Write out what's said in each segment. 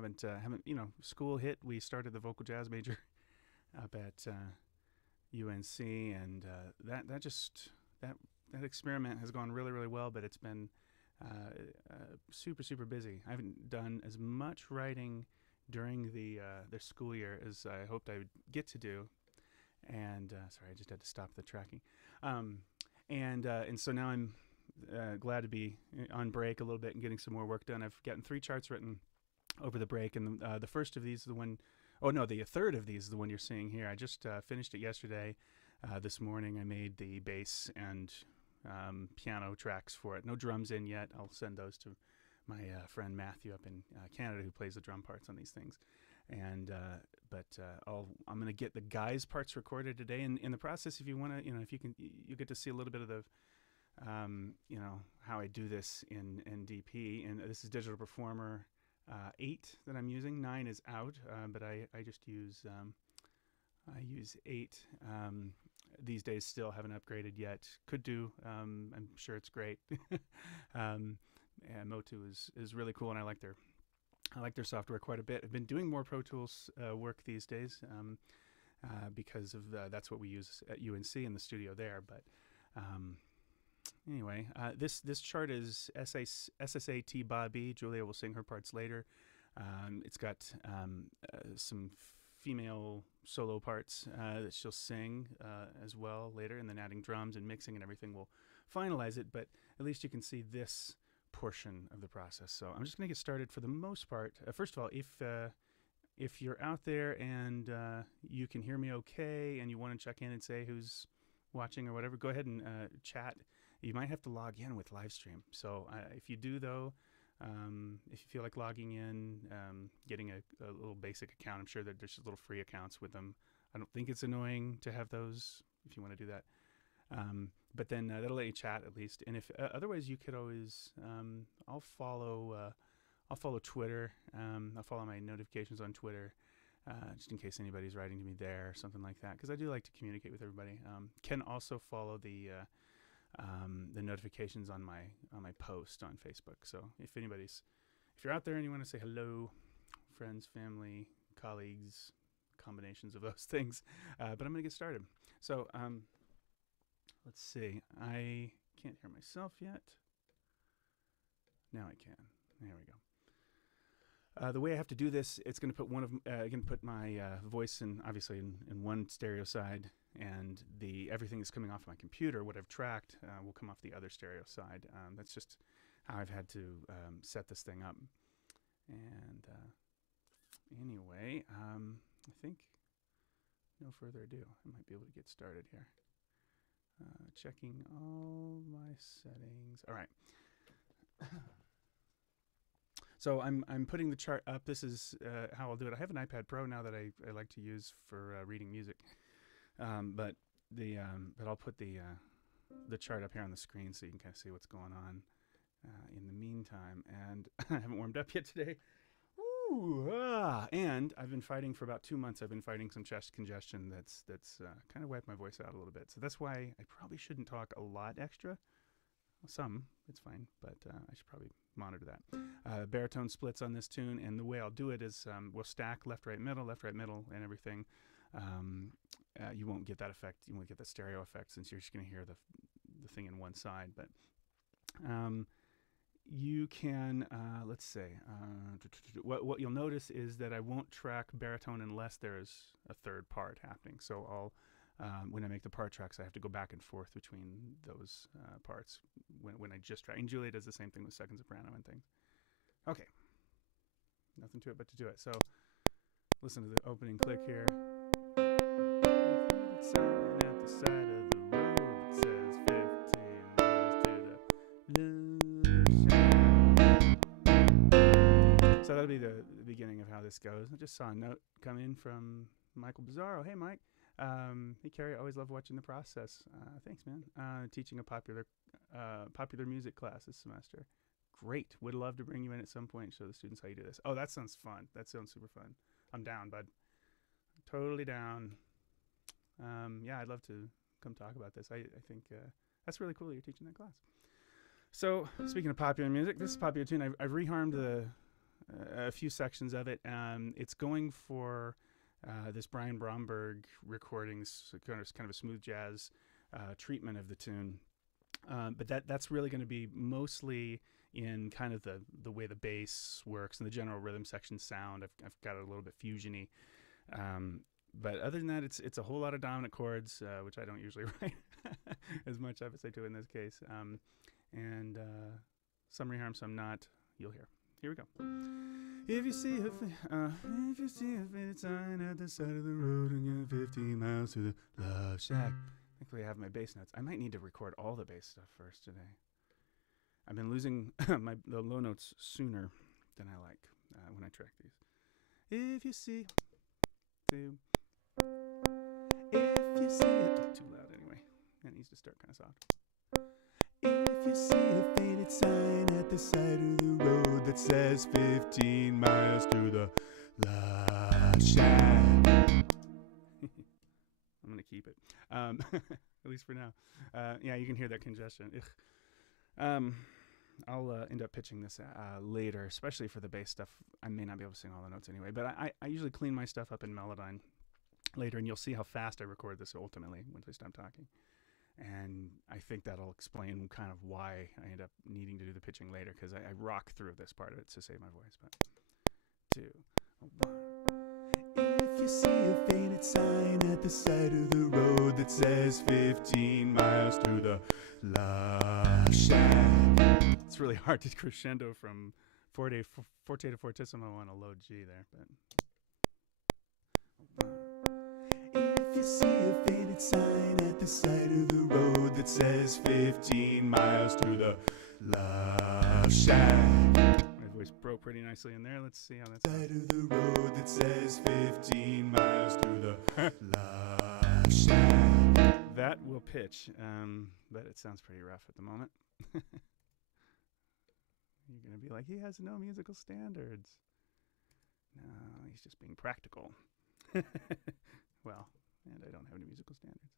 haven't school hit. We started the vocal jazz major up at UNC, and that experiment has gone really, really well. But it's been super, super busy. I haven't done as much writing during the school year as I hoped I would get to do. And sorry, I just had to stop the tracking. And so now I'm glad to be on break a little bit and getting some more work done. I've gotten 3 charts written over the break, and the first of these is the one. Oh no, the third of these is the one you're seeing here. I just finished it yesterday. This morning I made the bass and piano tracks for it. No drums in yet. I'll send those to my friend Matthew up in Canada, who plays the drum parts on these things. And I'm going to get the guys' parts recorded today. And in the process, if you want to, if you can, you get to see a little bit of the, how I do this in DP. And this is Digital Performer 8 that I'm using. 9 is out, but I just use 8 these days. Still haven't upgraded yet. Could do. I'm sure it's great. And Motu is really cool, and I like their software quite a bit. I've been doing more Pro Tools work these days because of that's what we use at UNC in the studio there. But anyway, this chart is SSAT Bobby. Julia will sing her parts later. It's got some female solo parts that she'll sing as well later, and then adding drums and mixing and everything will finalize it. But at least you can see this portion of the process. So I'm just going to get started for the most part. First of all, if you're out there and you can hear me okay and you want to check in and say who's watching or whatever, go ahead and chat. You might have to log in with Livestream. So if you do, though, if you feel like logging in, getting a little basic account, I'm sure that there's just little free accounts with them. I don't think it's annoying to have those if you want to do that. But then that'll let you chat at least. And if otherwise, you could always I'll follow Twitter. I'll follow my notifications on Twitter, just in case anybody's writing to me there or something like that, because I do like to communicate with everybody. Can also follow the notifications on my post on Facebook. So if you're out there and you want to say hello, friends, family, colleagues, combinations of those things. But I'm going to get started. So let's see. I can't hear myself yet. Now I can. There we go. The way I have to do this, it's going to put my voice in, obviously, in one stereo side, and everything that's coming off my computer, what I've tracked, will come off the other stereo side. That's just how I've had to set this thing up. And anyway, I think no further ado, I might be able to get started here. Checking all my settings. All right. So I'm putting the chart up. This is how I'll do it. I have an iPad Pro now that I like to use for reading music. But I'll put the chart up here on the screen so you can kind of see what's going on in the meantime. And I haven't warmed up yet today. And I've been fighting for about 2 months. I've been fighting some chest congestion that's kind of wiped my voice out a little bit. So that's why I probably shouldn't talk a lot extra. Some, it's fine, but I should probably monitor that. Baritone splits on this tune, and the way I'll do it is we'll stack left, right, middle, and everything. You won't get that effect. You won't get the stereo effect since you're just going to hear the thing in one side. But you can, let's say, what you'll notice is that I won't track baritone unless there's a third part happening. So I'll, when I make the part tracks, I have to go back and forth between those parts when I just track. And Julia does the same thing with second soprano and things. Okay. Nothing to it but to do it. So listen to the opening click here. Sign at the side of the road that says 15 miles to the. So that'll be the beginning of how this goes. I just saw a note come in from Michael Bizarro. Hey, Mike. Hey, Kerry. I always love watching the process. Thanks, man. Teaching a popular music class this semester. Great. Would love to bring you in at some point and show the students how you do this. Oh, that sounds fun. That sounds super fun. I'm down, bud. Totally down. Yeah, I'd love to come talk about this. I think that's really cool that you're teaching that class. So, speaking of popular music, this is a popular tune. I've reharmed a few sections of it. It's going for this Brian Bromberg recordings, kind of a smooth jazz treatment of the tune. But that's really going to be mostly in kind of the way the bass works and the general rhythm section sound. I've got it a little bit fusiony. But other than that, it's a whole lot of dominant chords, which I don't usually write as much of as I do in this case. And some reharm, some not. You'll hear. Here we go. If you see a faded sign at the side of the road and you're 15 miles to the Love Shack. Thankfully, I have my bass notes. I might need to record all the bass stuff first today. I've been losing the low notes sooner than I like when I track these. If you see it, too loud anyway. That needs to start kind of soft. If you see a faded sign at the side of the road that says 15 miles to the Love Shack. I'm gonna keep it, at least for now. Yeah, you can hear that congestion. I'll end up pitching this later, especially for the bass stuff. I may not be able to sing all the notes anyway, but I usually clean my stuff up in Melodyne later, and you'll see how fast I record this ultimately once I stop talking. And I think that'll explain kind of why I end up needing to do the pitching later, because I rock through this part of it to save my voice. But 2, 1. If you see a faded sign at the side of the road that says 15 miles to the Love Shack. It's really hard to crescendo from forte to fortissimo on a low G there, but. If you see a faded sign at the side of the road that says 15 miles to the Love Shack. My voice broke pretty nicely in there. Let's see how that's. Side of the road that says 15 miles to the Love Shack. That will pitch, but it sounds pretty rough at the moment. You're going to be like, he has no musical standards. No, he's just being practical. Well, and I don't have any musical standards.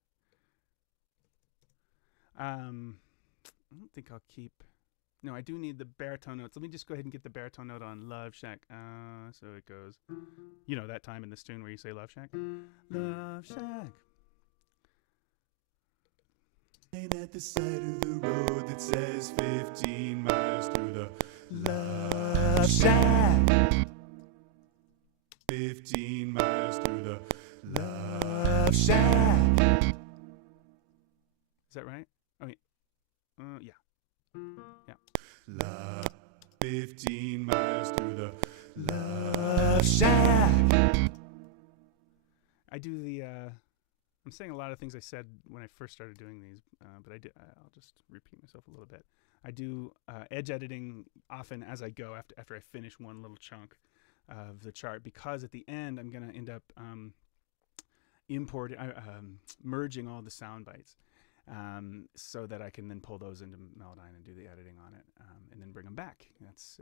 I don't think I'll keep. No, I do need the baritone notes. Let me just go ahead and get the baritone note on Love Shack. So it goes, you know, that time in this tune where you say Love Shack? Love Shack. At the side of the road that says 15 miles to the Love Shack. 15 miles to the Love Shack. Is that right? Oh, yeah. Yeah. Love. 15 miles to the Love Shack. I do the, I'm saying a lot of things I said when I first started doing these, but I'll just repeat myself a little bit. I do edge editing often as I go after I finish one little chunk of the chart, because at the end I'm going to end up merging all the sound bites, so that I can then pull those into Melodyne and do the editing on it, and then bring them back.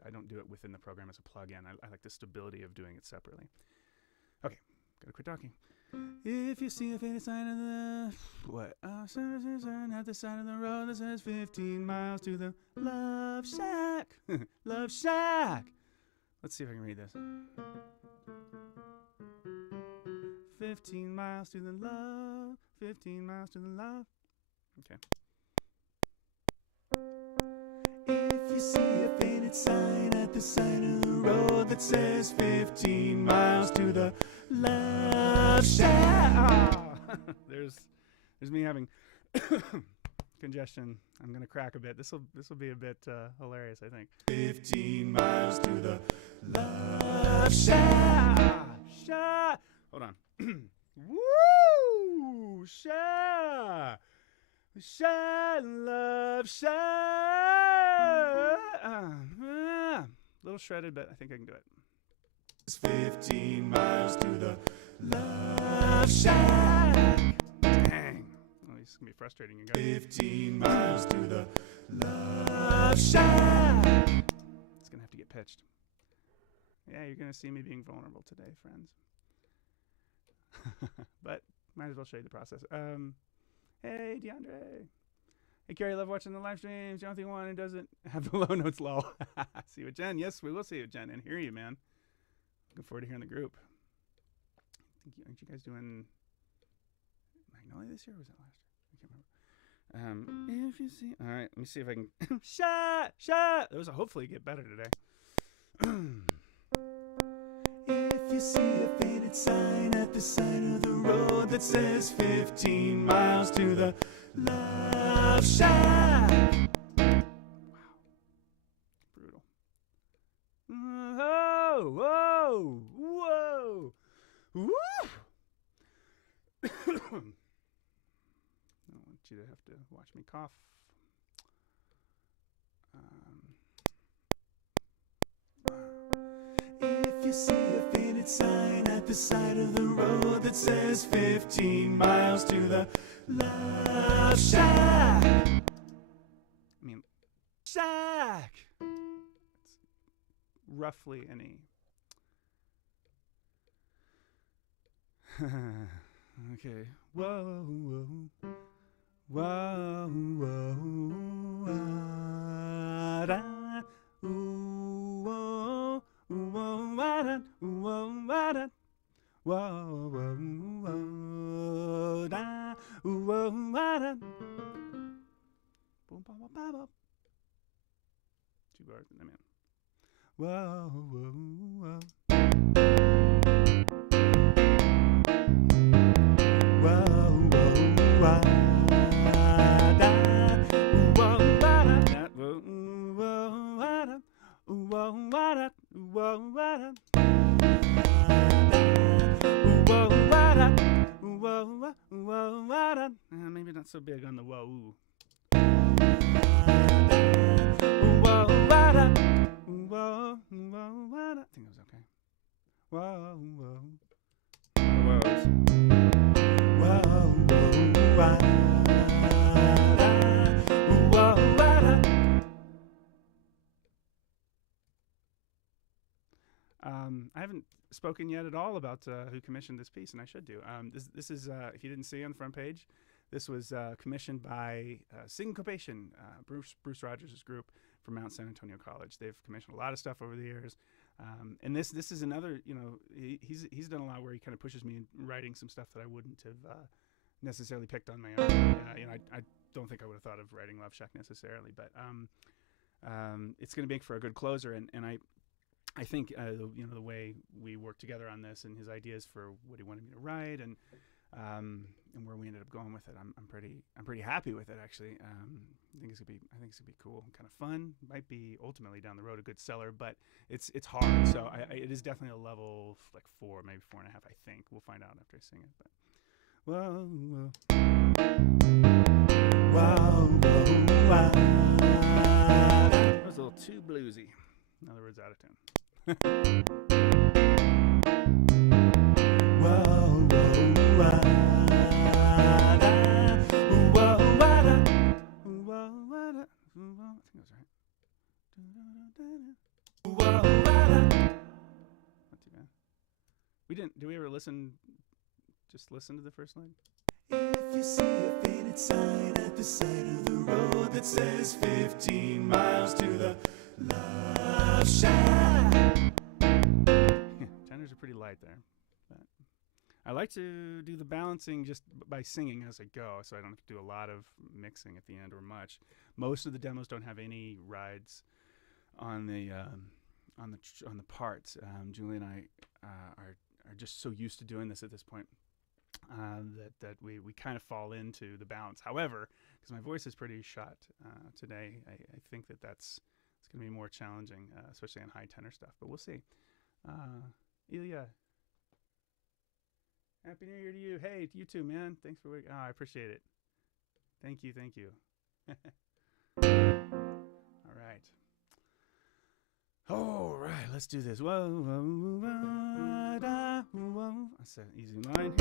I don't do it within the program as a plug-in. I like the stability of doing it separately. Okay, gotta quit talking. If you see a faded sign of the sign at the side of the road that says 15 miles to the Love Shack. Love Shack. Let's see if I can read this. 15 miles to the love. 15 miles to the love. Okay. If you see a faded sign at the side of the road that says 15 miles to the Love Shack. There's me having congestion. I'm gonna crack a bit. This will be a bit hilarious, I think. 15 miles to the Love Shack. Shack. Hold on. Woo! Shack. Shack. Love Shack. Little shredded, but I think I can do it. 15 miles to the Love Shack. Dang. Oh, this is going to be frustrating, you guys. 15 miles to the Love Shack. It's going to have to get pitched. Yeah, you're going to see me being vulnerable today, friends. But might as well show you the process. Hey, DeAndre. Hey, Kerry, love watching the live streams. Jonathan one doesn't have the low notes, lol. See you with Jen. Yes, we will see you with Jen and hear you, man. Looking forward to hearing the group. Aren't you guys doing Magnolia this year, or was that last year? I can't remember. If you see, all right, let me see if I can. Shut. Those will hopefully get better today. If you see a faded sign at the side of the road that says 15 miles to the Love Shack. Wow, brutal. Whoa. Woo! I don't want you to have to watch me cough. If you see a faded sign at the side of the road that says 15 miles to the Love Shack. I mean, shack. It's roughly any. Okay. Whoa. Da. Two bars and I'm in. Maybe not so big on the whoa. I think it was okay. I haven't spoken yet at all about who commissioned this piece, and I should do. This is, if you didn't see on the front page, this was commissioned by Syncopation, Bruce Rogers' group from Mount San Antonio College. They've commissioned a lot of stuff over the years. And this is another, he's done a lot where he kind of pushes me in writing some stuff that I wouldn't have necessarily picked on my own. I don't think I would have thought of writing Love Shack necessarily, but it's going to make for a good closer. And I think the way we worked together on this and his ideas for what he wanted me to write and where we ended up going with it, I'm pretty happy with it actually. I think it's gonna be cool and kind of fun. Might be ultimately down the road a good seller, but it's hard. So it is definitely a level like 4, maybe 4.5. I think we'll find out after I sing it. But that was a little too bluesy. In other words, out of tune. Do we ever listen? Just listen to the first line. If you see a faded sign at the side of the road that says 15 miles to the Love Shack. Tenors are pretty light there. But I like to do the balancing just by singing as I go, so I don't have to do a lot of mixing at the end or much. Most of the demos don't have any rides on the parts. Julie and I are just so used to doing this at this point that we kind of fall into the balance. However, because my voice is pretty shot today, I think it's going to be more challenging, especially on high tenor stuff. But we'll see. Ilya, Happy New Year to you. Hey, you too, man. Thanks for waiting. Oh, I appreciate it. Thank you. All right, let's do this. That's an easy line.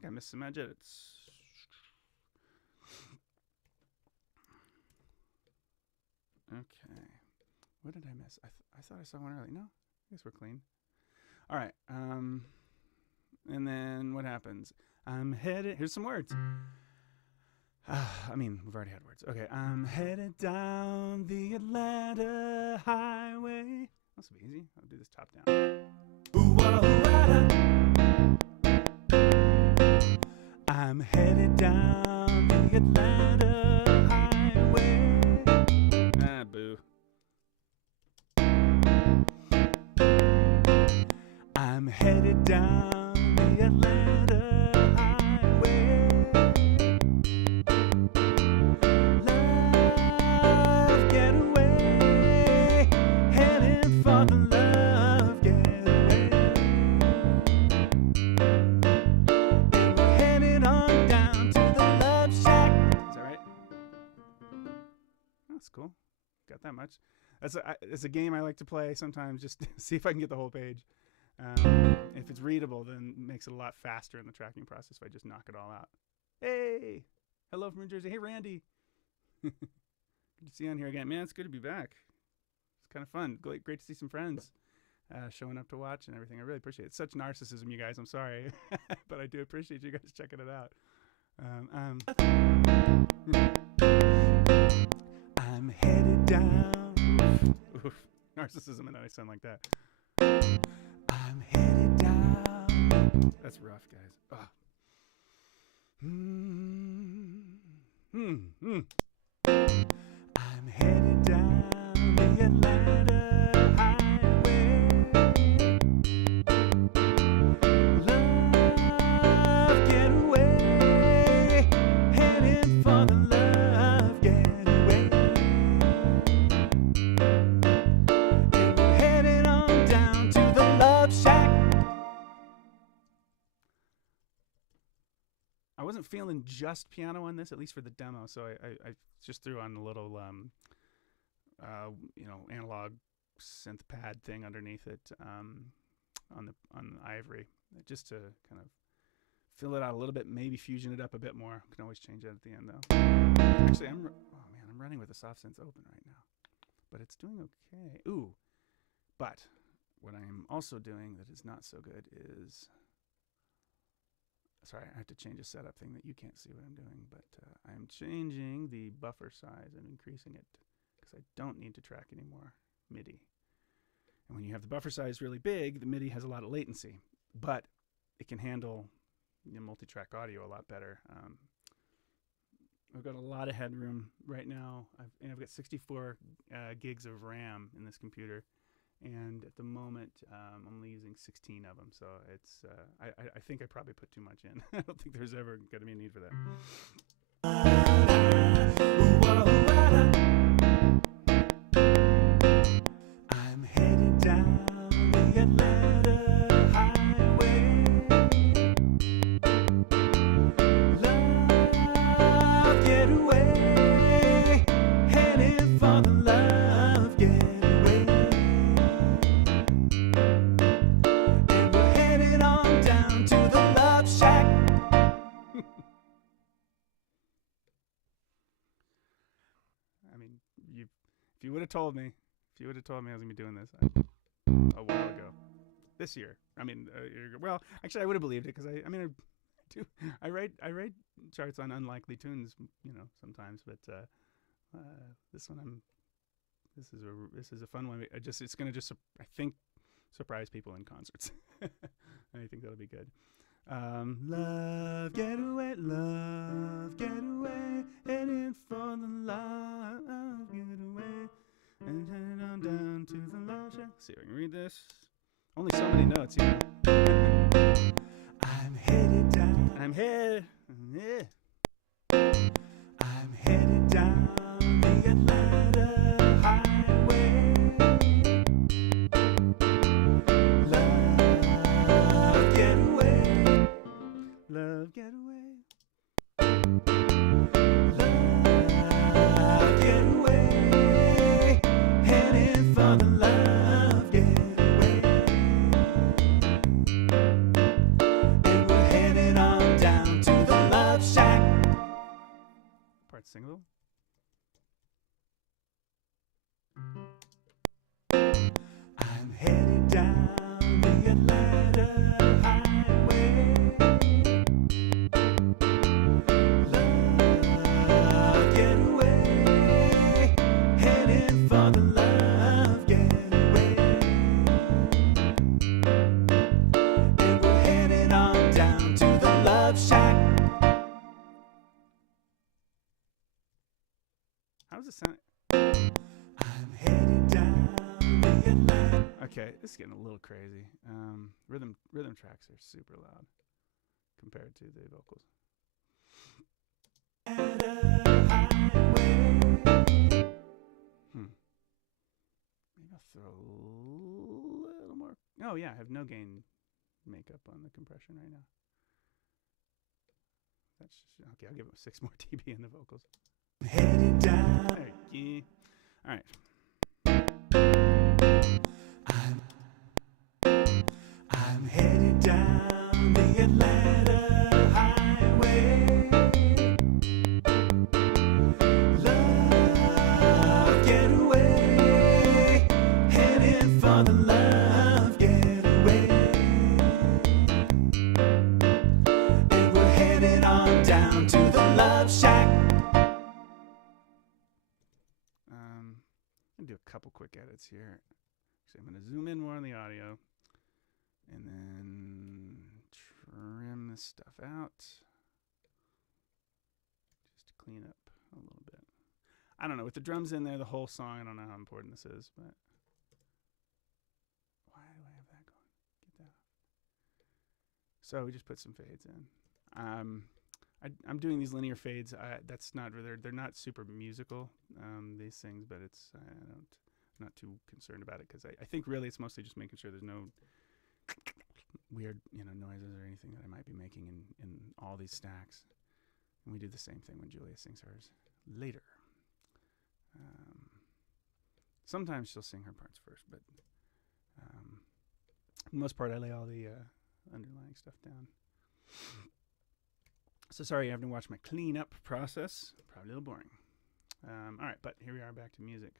think I missed some edits. Okay. What did I miss? I thought I saw one early. No, I guess we're clean. All right. And then what happens? I'm headed. Here's some words. I mean, we've already had words. Okay. I'm headed down the Atlanta highway. This will be easy. I'll do this top down. I'm headed down the Atlanta highway. Ah, boo. I'm headed down the Atlanta highway. Love getaway. Heading for the love getaway. And we're headed on down to the love shack. Is that right? That's cool. Got that much. It's a game I like to play sometimes, just to see if I can get the whole page. If it's readable, then it makes it a lot faster in the tracking process if I just knock it all out. Hey! Hello from New Jersey. Hey, Randy. Good to see you on here again. Man, it's good to be back. It's kind of fun. Great to see some friends showing up to watch and everything. I really appreciate it. It's such narcissism, you guys. I'm sorry. But I do appreciate you guys checking it out. I'm headed down. Oof. Narcissism, and then I sound like that. I'm headed down. That's rough, guys. Oh. I'm headed down the Atlanta highway. Love getaway. Heading for the love getaway. And we're headed on down to the love shack. I wasn't feeling just piano on this, at least for the demo, so I just threw on a little, analog synth pad thing underneath it on the ivory, just to kind of fill it out a little bit, maybe fusion it up a bit more. Can always change that at the end, though. Actually, I'm running with the soft synth open right now, but it's doing okay. Ooh, but what I am also doing that is not so good is. Sorry, I have to change a setup thing that you can't see what I'm doing, but I'm changing the buffer size and increasing it because I don't need to track anymore MIDI. And when you have the buffer size really big, the MIDI has a lot of latency, but it can handle multi-track audio a lot better. I've got a lot of headroom right now. I've got 64 gigs of RAM in this computer. And at the moment, I'm only using 16 of them, so it's. I think I probably put too much in. I don't think there's ever going to be a need for that. I'm headed down the Atlanta highway. Love getaway. Heading for the love getaway. If you would have told me I was gonna be doing this a while ago, this year. I mean, well, actually, I would have believed it because I write charts on unlikely tunes, sometimes. But this is a fun one. It's gonna I think surprise people in concerts. I think that'll be good. Love getaway, heading for the love getaway, and heading on down to the love shack. See if I can read this. Only so many notes, I'm headed down. I'm headed down the Atlanta highway. Love getaway. Love getaway. Love getaway. Heading for the love getaway. And we're headed on down. Okay, this is getting a little crazy. Rhythm tracks are super loud compared to the vocals. Maybe I'll throw a little more. Oh yeah, I have no gain makeup on the compression right now. That's just, okay. I'll give it 6 more dB in the vocals. Headed down. There you go. All right. I'm headed down the Atlanta highway. Love getaway. Headed for the love getaway. And we're headed on down to the Love Shack. I'm gonna do a couple quick edits here. So I'm gonna zoom in more on the audio. And then trim this stuff out. Just to clean up a little bit. I don't know, with the drums in there, the whole song, I don't know how important this is, but why do I have that going? Get that off. So we just put some fades in. I'm doing these linear fades. That's not really, they're not super musical, these things, but it's, I'm not too concerned about it because I think really it's mostly just making sure there's no weird, noises or anything that I might be making in all these stacks. And we do the same thing when Julia sings hers later. Sometimes she'll sing her parts first, but for the most part, I lay all the underlying stuff down. So sorry you having to watch my cleanup process. Probably a little boring. All right, but here we are back to music.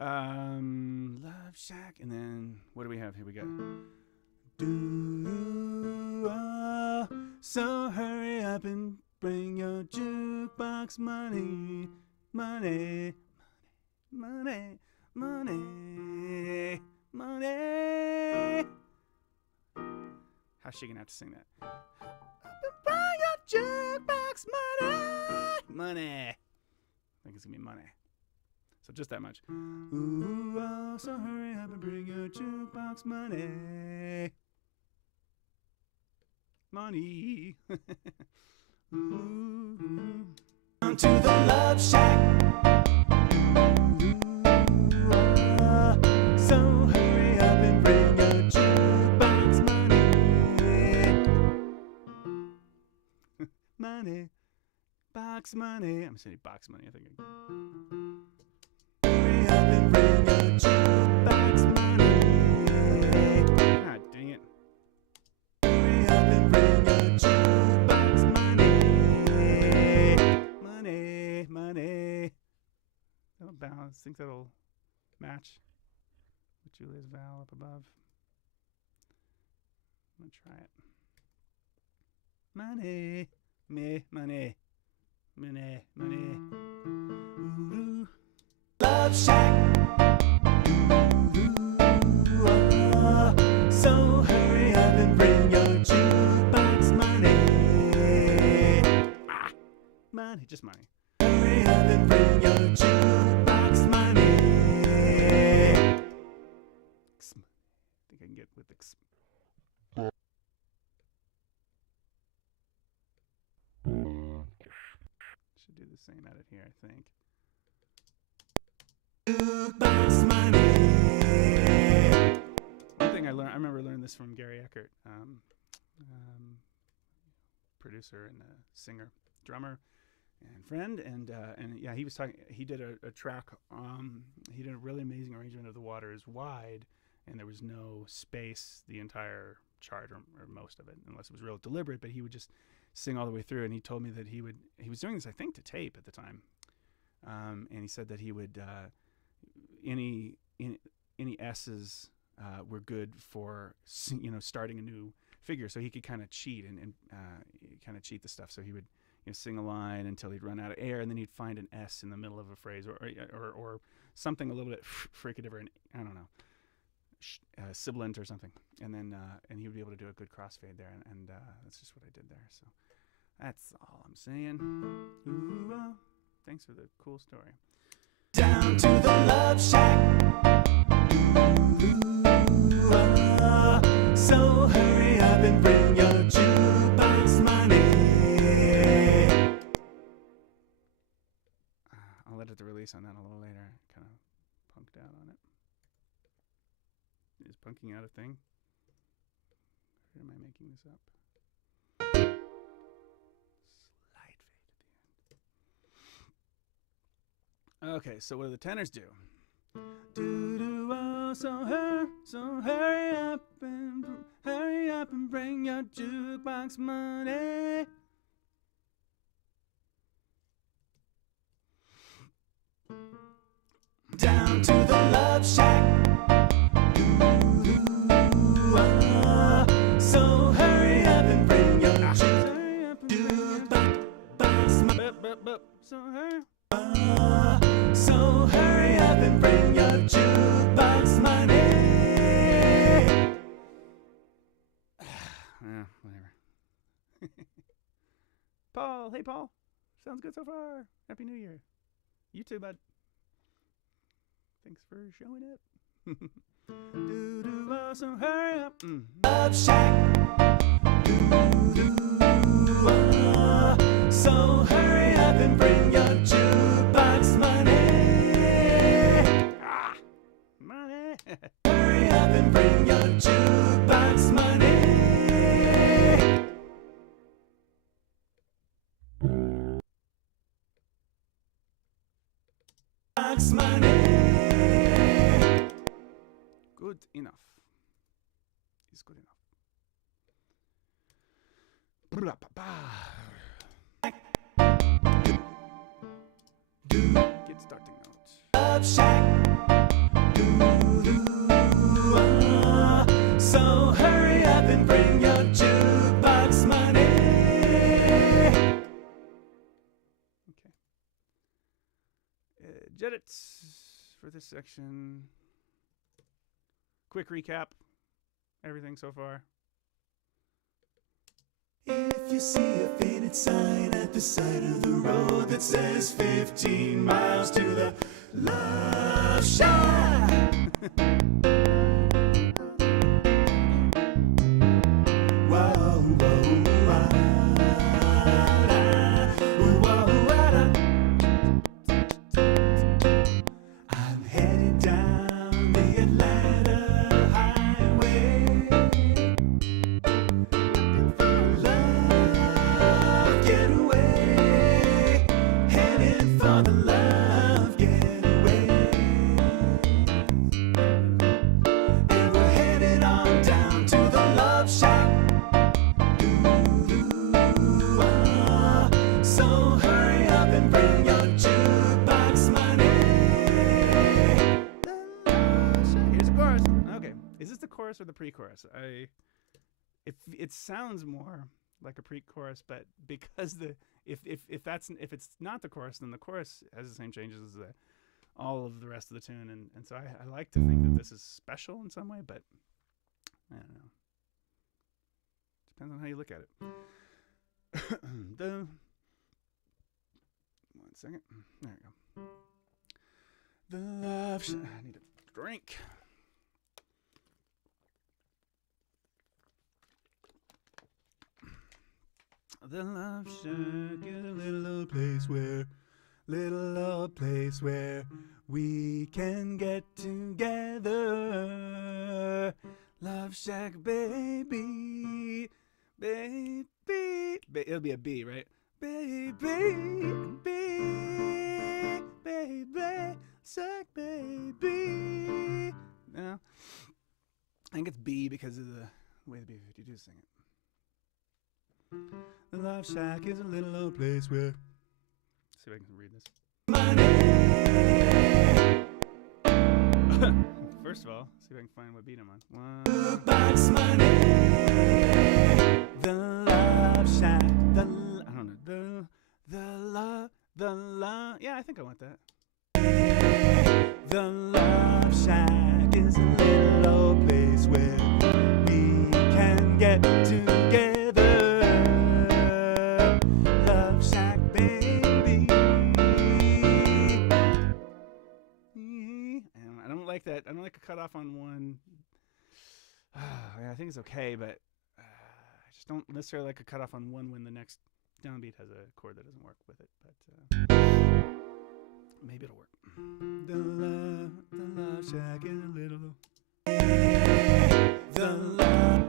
Love Shack, and then what do we have here? We got so hurry up and bring your jukebox money, money, money, money, money. How's she gonna have to sing that? Bring your jukebox money, money. I think it's gonna be money. So just that much. Ooh, oh, so hurry up and bring your jukebox money. Money. Ooh. On to the Love Shack. Ooh, oh, so hurry up and bring your jukebox money. Money. Box money. I'm saying box money, I think. Jukebox money. God dang it. Hurry up and bring your jukebox money. Money, money. That'll balance. Think that'll match with Julia's vowel up above. I'm gonna try it. Money, money, money, money. Ooh. Love Shack. So hurry up and bring your jukebox money. Money, just money. Hurry up and bring your jukebox money. I think I can get with the should do the same edit here, I think. Jukebox money. One thing I remember learning this from Gary Eckert, producer and singer, drummer, and friend, and yeah, he was talking. He did a track. He did a really amazing arrangement of "The Water Is Wide," and there was no space the entire chart or most of it, unless it was real deliberate. But he would just sing all the way through, and he told me that he was doing this, I think, to tape at the time, and he said that he would any S's were good for starting a new figure, so he could kind of cheat and kind of cheat the stuff. So he would sing a line until he'd run out of air, and then he'd find an S in the middle of a phrase, or something a little bit fricativer, I don't know, sibilant or something, and then and he would be able to do a good crossfade there, and that's just what I did there. So that's all I'm saying. Ooh, thanks for the cool story. Down to the Love Shack. bass on that a little later. Kind of punked out on it. Is punking out a thing? Or am I making this up? Slight fade at the end. Okay, so what do the tenors do? Do do oh, so hurry up and bring your jukebox money. Down to the Love Shack. So hurry up and bring your jukebox money. So hurry up and bring your jukebox money. Whatever. Paul, hey Paul. Sounds good so far. Happy New Year. You too, bud. Thanks for showing up. So hurry up. Love Shack. So hurry up and bring your jukebox money. Money. Hurry up and bring your jukebox money. Box money. Good enough. Is good enough. Get starting notes. Love Shack. So hurry up and bring your jukebox money. Okay. Jedits for this section. Quick recap. Everything so far. If you see a faded sign at the side of the road that says 15 miles to the Love Shack. I'm headed down the Atlanta highway. Love getaway. Headed for the love getaway. And we're headed on down to the Love Shack. So hurry up and bring your jukebox money. Here's the chorus. Okay, is this the chorus or the pre-chorus? It sounds more like a pre-chorus, but because if it's not the chorus, then the chorus has the same changes as all of the rest of the tune, and so I like to think that this is special in some way, but I don't know. Depends on how you look at it. One second. There we go. The Love Shack. I need a drink. The Love Shack is a little old place where we can get together. Love Shack, baby. It'll be a B, right? Baby, Shack, baby. No, I think it's B because of the way the B-52s sing it. The Love Shack is a little old place where. See if I can read this. Money. First of all, see if I can find what beat I'm on. Box money. The Love Shack. I don't know. The love. Yeah, I think I want that. The Love Shack is a little old place where we can get together. Love Shack, baby. I don't like that. I don't like a cutoff on one. Yeah, I think it's okay, but I just don't necessarily like a cutoff on one when the next downbeat has a chord that doesn't work with it. But Maybe it'll work. The love shack is a little low. The love.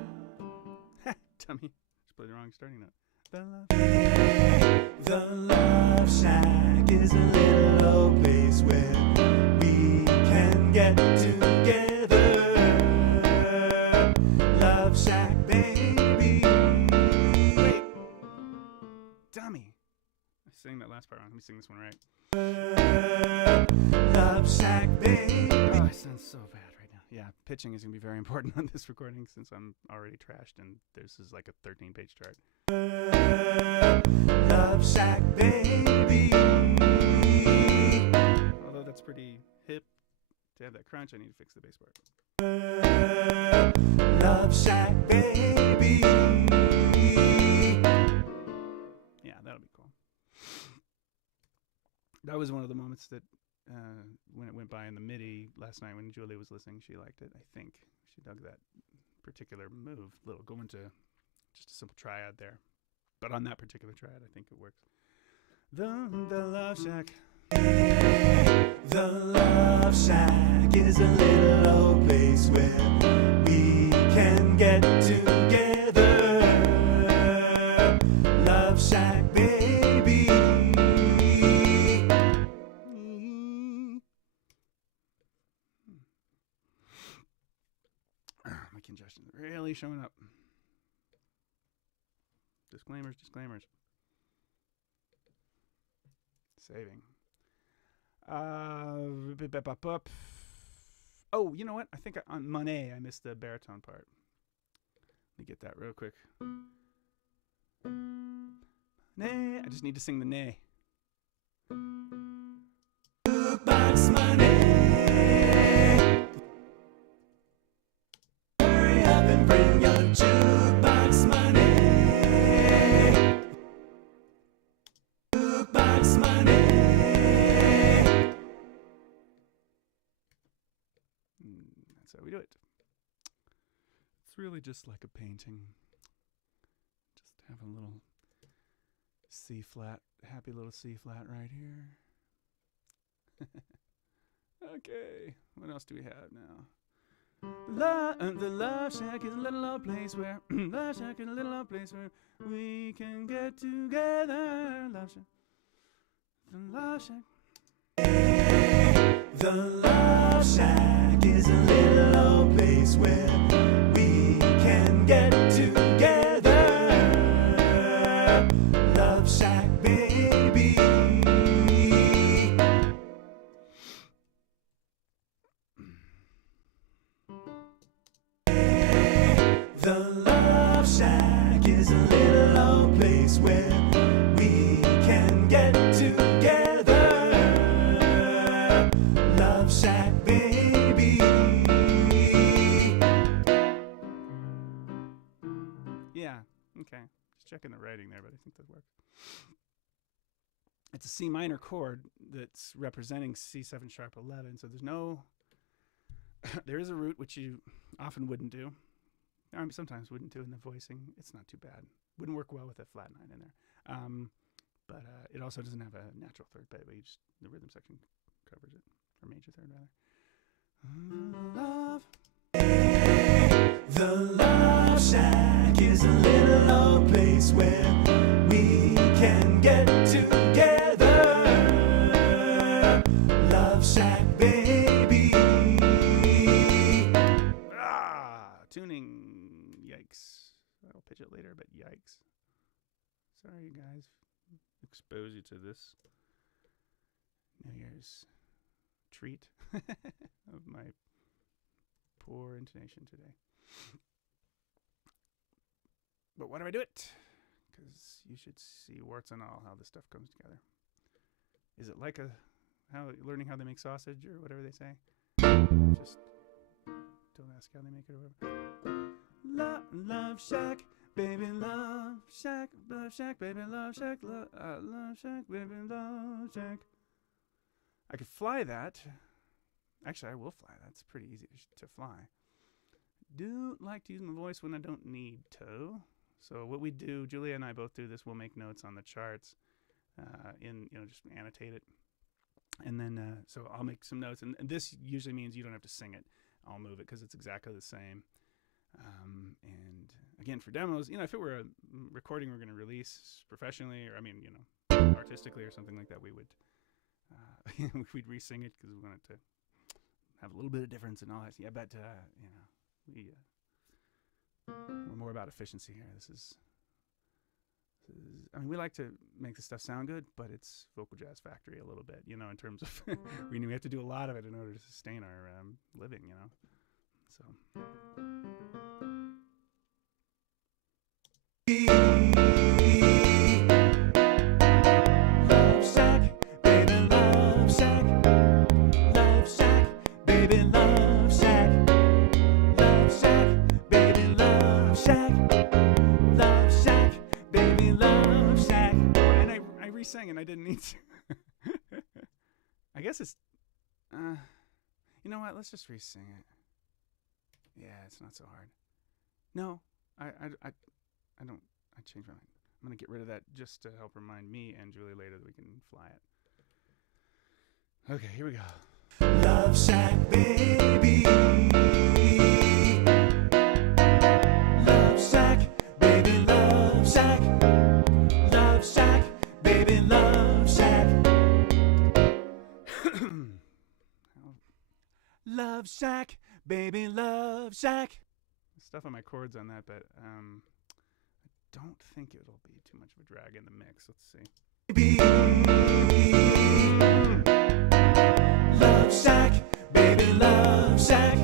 Dummy. Just played the wrong starting note. The love shack is a little old place where we can get together. Love shack, baby. Wait. Dummy. I sang that last part wrong. Let me sing this one right. Love shack, baby. Oh, I sound so bad right now. Yeah, pitching is going to be very important on this recording since I'm already trashed and this is like a 13-page chart. Love shack, baby. Although that's pretty hip to have that crunch, I need to fix the bass part. Love shack, baby. Yeah, that'll be cool. That was one of the moments that when it went by in the MIDI last night when Julia was listening, she liked it. I think she dug that particular move. Little go into just a simple triad there, but on that particular triad, I think it works. The love shack. The love shack is a little old place where we can get together. Love shack, baby. My congestion's really showing up. Disclaimers. Saving. Oh, you know what? I think on Monet I missed the baritone part. Let me get that real quick. Nay, I just need to sing the nay. Jukebox Monet. Hurry up and bring your jukebox money. Jukebox money. That's how we do it. It's really just like a painting. Just have a little C flat, happy little C flat right here. Okay, what else do we have now? The love shack is a little old place where love shack is a little old place where we can get together. Love shack. The love shack. The love shack is a little old place where we can get together. Love shack, baby. The love shack is a little old place where we can get together. Love shack, baby. Yeah, okay. Just checking the writing there, but I think that works. It's a C minor chord that's representing C7 sharp 11, so there's no... there is a root, which you often wouldn't do. Sometimes wouldn't do in the voicing. It's not too bad. Wouldn't work well with a flat 9 in there. But it also doesn't have a natural third, but the rhythm section covers it. Or major third, rather. The love shack is a little old place where we can get together. Love shack, baby. Tuning. Yikes. I'll pitch it later, but yikes. Sorry, you guys. Expose you to this New Year's treat of my poor intonation today. But why do I do it? Because you should see, warts and all, how this stuff comes together. Is it like learning how they make sausage or whatever they say? Just don't ask how they make it or whatever. Love shack, baby, love shack, baby, love shack, love shack, baby, love shack. I could fly that. Actually, I will fly that. It's pretty easy to fly. Do like to use my voice when I don't need to. So what we do, Julia and I both do this. We'll make notes on the charts, just annotate it. And then, so I'll make some notes. And this usually means you don't have to sing it. I'll move it because it's exactly the same. And again, for demos, if it were a recording we're going to release professionally, or artistically or something like that, we would we'd re-sing it because we wanted to have a little bit of difference and all that. Yeah, but we're more about efficiency here. This is we like to make the stuff sound good, but it's Vocal Jazz Factory a little bit, in terms of we have to do a lot of it in order to sustain our living, So. Love shack, baby, love shack. Love shack, baby, love shack. Love shack, baby, love shack. Love shack, baby, love shack. And I re-sang and I didn't need to. I guess it's you know what? Let's just re-sing it. Yeah, it's not so hard. No, I don't. I changed my mind. I'm gonna get rid of that just to help remind me and Julie later that we can fly it. Okay, here we go. Love shack, baby. Love shack, baby, love shack. Love shack, baby, love shack. Love shack, baby, love shack. Stuff on my chords on that, but I don't think it'll be too much of a drag in the mix. Let's see. Baby, love shack, baby, love shack.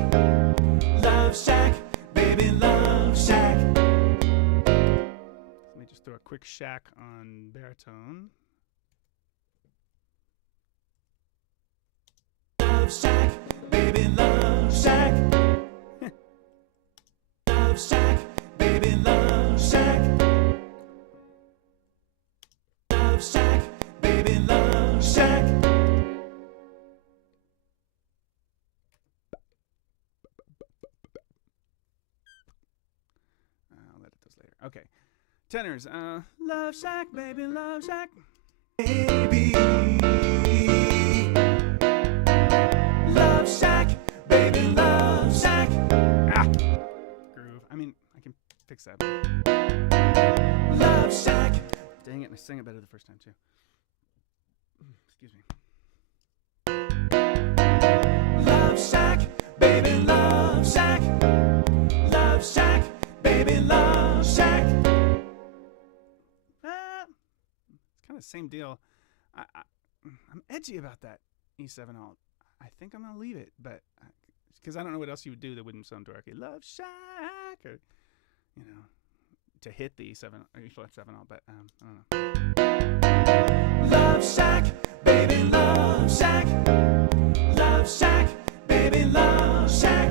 Love shack, baby, love shack. Let me just throw a quick shack on baritone. Love shack, baby, love shack. Love shack, baby, love shack. Love shack, baby, love shack. I'll edit those later. Okay. Tenors. Love shack, baby, love shack. Baby. Love shack, baby, love shack. Groove. I can fix that. Love shack. Dang it, and I sang it better the first time too. Excuse me. Love shack, baby, love shack. Love shack, baby, love shack. It's kind of the same deal. I'm edgy about that E7 alt. I think I'm gonna leave it, but because I don't know what else you would do that wouldn't sound dorky. Love shack, or to hit the E7 or E flat 7 alt, but I don't know. Love shack, baby, love shack. Love shack, baby, love shack.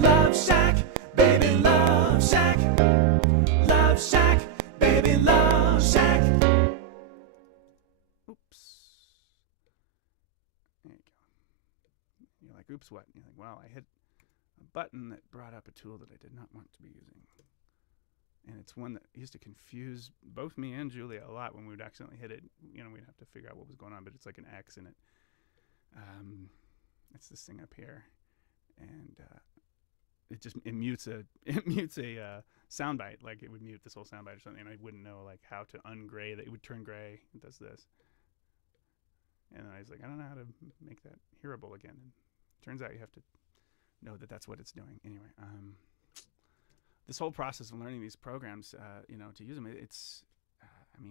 Love shack, baby, love shack. Love shack, baby, love shack. Oops. There you go. You're like, oops, what? You're like, wow, I hit a button that brought up a tool that I did not want to be using. And it's one that used to confuse both me and Julia a lot when we would accidentally hit it. We'd have to figure out what was going on, but it's like an X in it. It's this thing up here, and it mutes a soundbite. Like it would mute this whole soundbite or something, and I wouldn't know like how to ungray that. It would turn gray. It does this, and I was like, I don't know how to make that hearable again. And turns out you have to know that that's what it's doing. Anyway, this whole process of learning these programs, to use them, it's,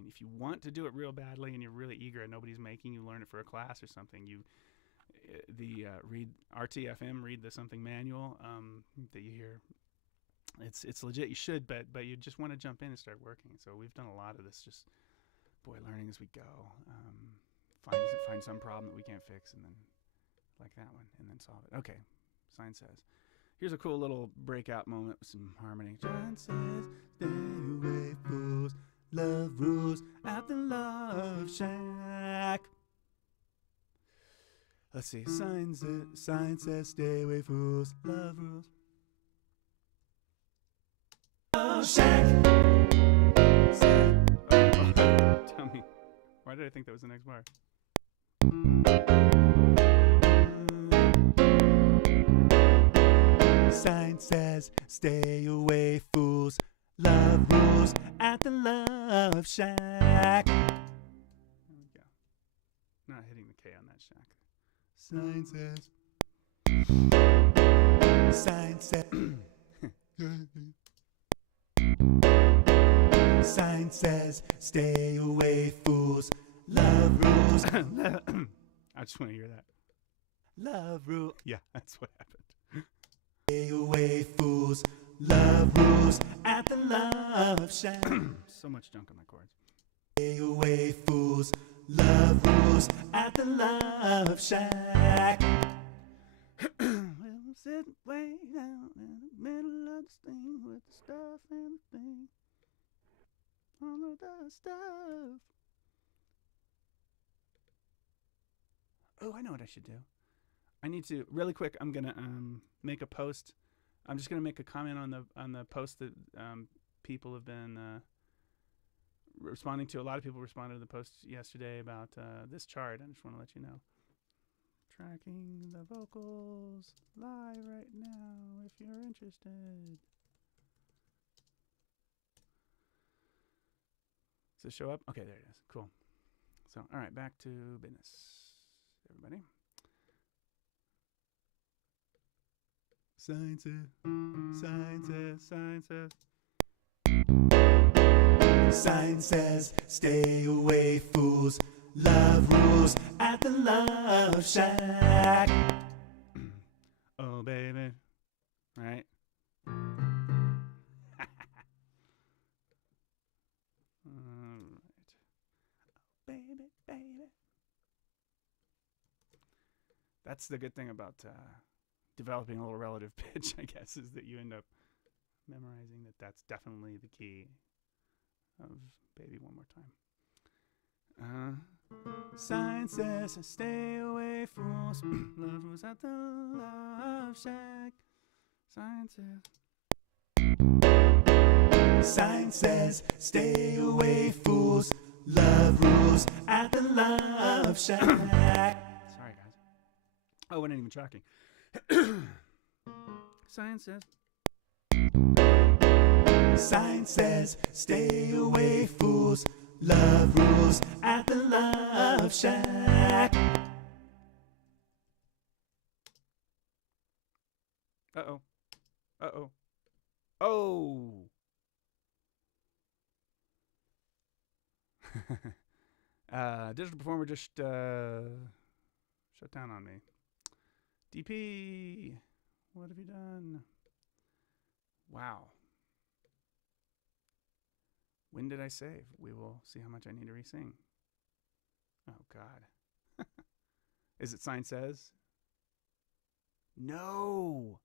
if you want to do it real badly and you're really eager and nobody's making you learn it for a class or something, read RTFM, read the something manual that you hear. It's legit. You should, but you just want to jump in and start working. So we've done a lot of this, just learning as we go. Find some problem that we can't fix, and then like that one, and then solve it. Okay, Sign says. Here's a cool little breakout moment with some harmony. John says, stay away, fools. Love rules at the Love Shack. Let's see. Sign says, stay away, fools. Love rules. Love Shack. Why did I think that was the next bar? Sign says, stay away, fools. Love rules at the Love Shack. There we go. Not hitting the K on that shack. Sign says. Sign says. Sign says, stay away, fools. Love rules. I just want to hear that. Love rule. Yeah, that's what happened. Stay away, fools. Love rules at the Love Shack. So much junk on my chords. Stay away, fools. Love rules at the Love Shack. We'll sit way down in the middle of the thing with the stuff and the thing. All of the stuff. Oh, I know what I should do. I need to really quick. I'm gonna make a post. I'm just gonna make a comment on the post that people have been responding to. A lot of people responded to the post yesterday about this chart. I just want to let you know. Tracking the vocals live right now if you're interested. Does it show up? Okay, there it is. Cool. So, all right, back to business, everybody. Sign says, sign says, sign says. Sign says, stay away, fools. Love rules at the Love Shack. Oh, baby. Right? Baby, baby. That's the good thing about developing a little relative pitch, I guess, is that you end up memorizing that that's definitely the key of baby one more time. Sign says, stay away, fools. Love was at the Love Shack. Sign says. Sign says, stay away, fools. Love rules at the Love Shack. Sorry, guys. Oh, we're not even tracking. Sign says. Sign says, stay away, fools. Love rules at the Love Shack. Uh-oh. Uh-oh. Oh! Digital Performer just shut down on me. DP, what have you done? Wow. When did I save? We will see how much I need to re-sing. Oh, God. Is it Sign Says? No!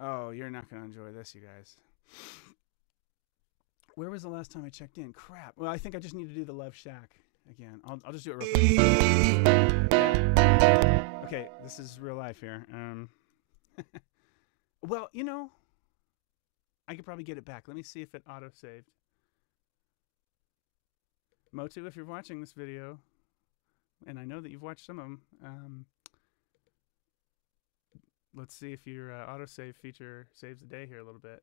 Oh, you're not going to enjoy this, you guys. Where was the last time I checked in? Crap. Well, I think I just need to do the Love Shack again. I'll just do it real quick. Okay, this is real life here. Well, you know, I could probably get it back. Let me see if it auto-saved. Motu, if you're watching this video, and I know that you've watched some of them, let's see if your autosave feature saves the day here a little bit.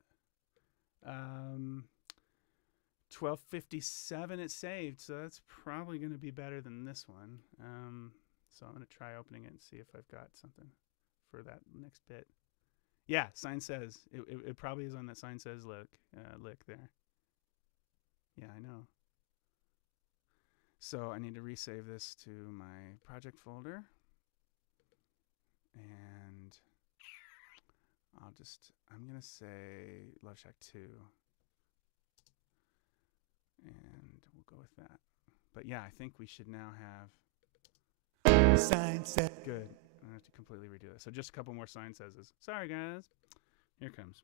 12:57 it saved, so that's probably going to be better than this one. So I'm going to try opening it and see if I've got something for that next bit. Yeah, Sign Says. It probably is on that Sign Says lick there. Yeah, I know. So I need to resave this to my project folder. And I'm going to say Love Shack 2. And we'll go with that. But yeah, I think we should now have Sign Says. Good. I have to completely redo this. So just a couple more Sign Says. Sorry, guys. Here comes.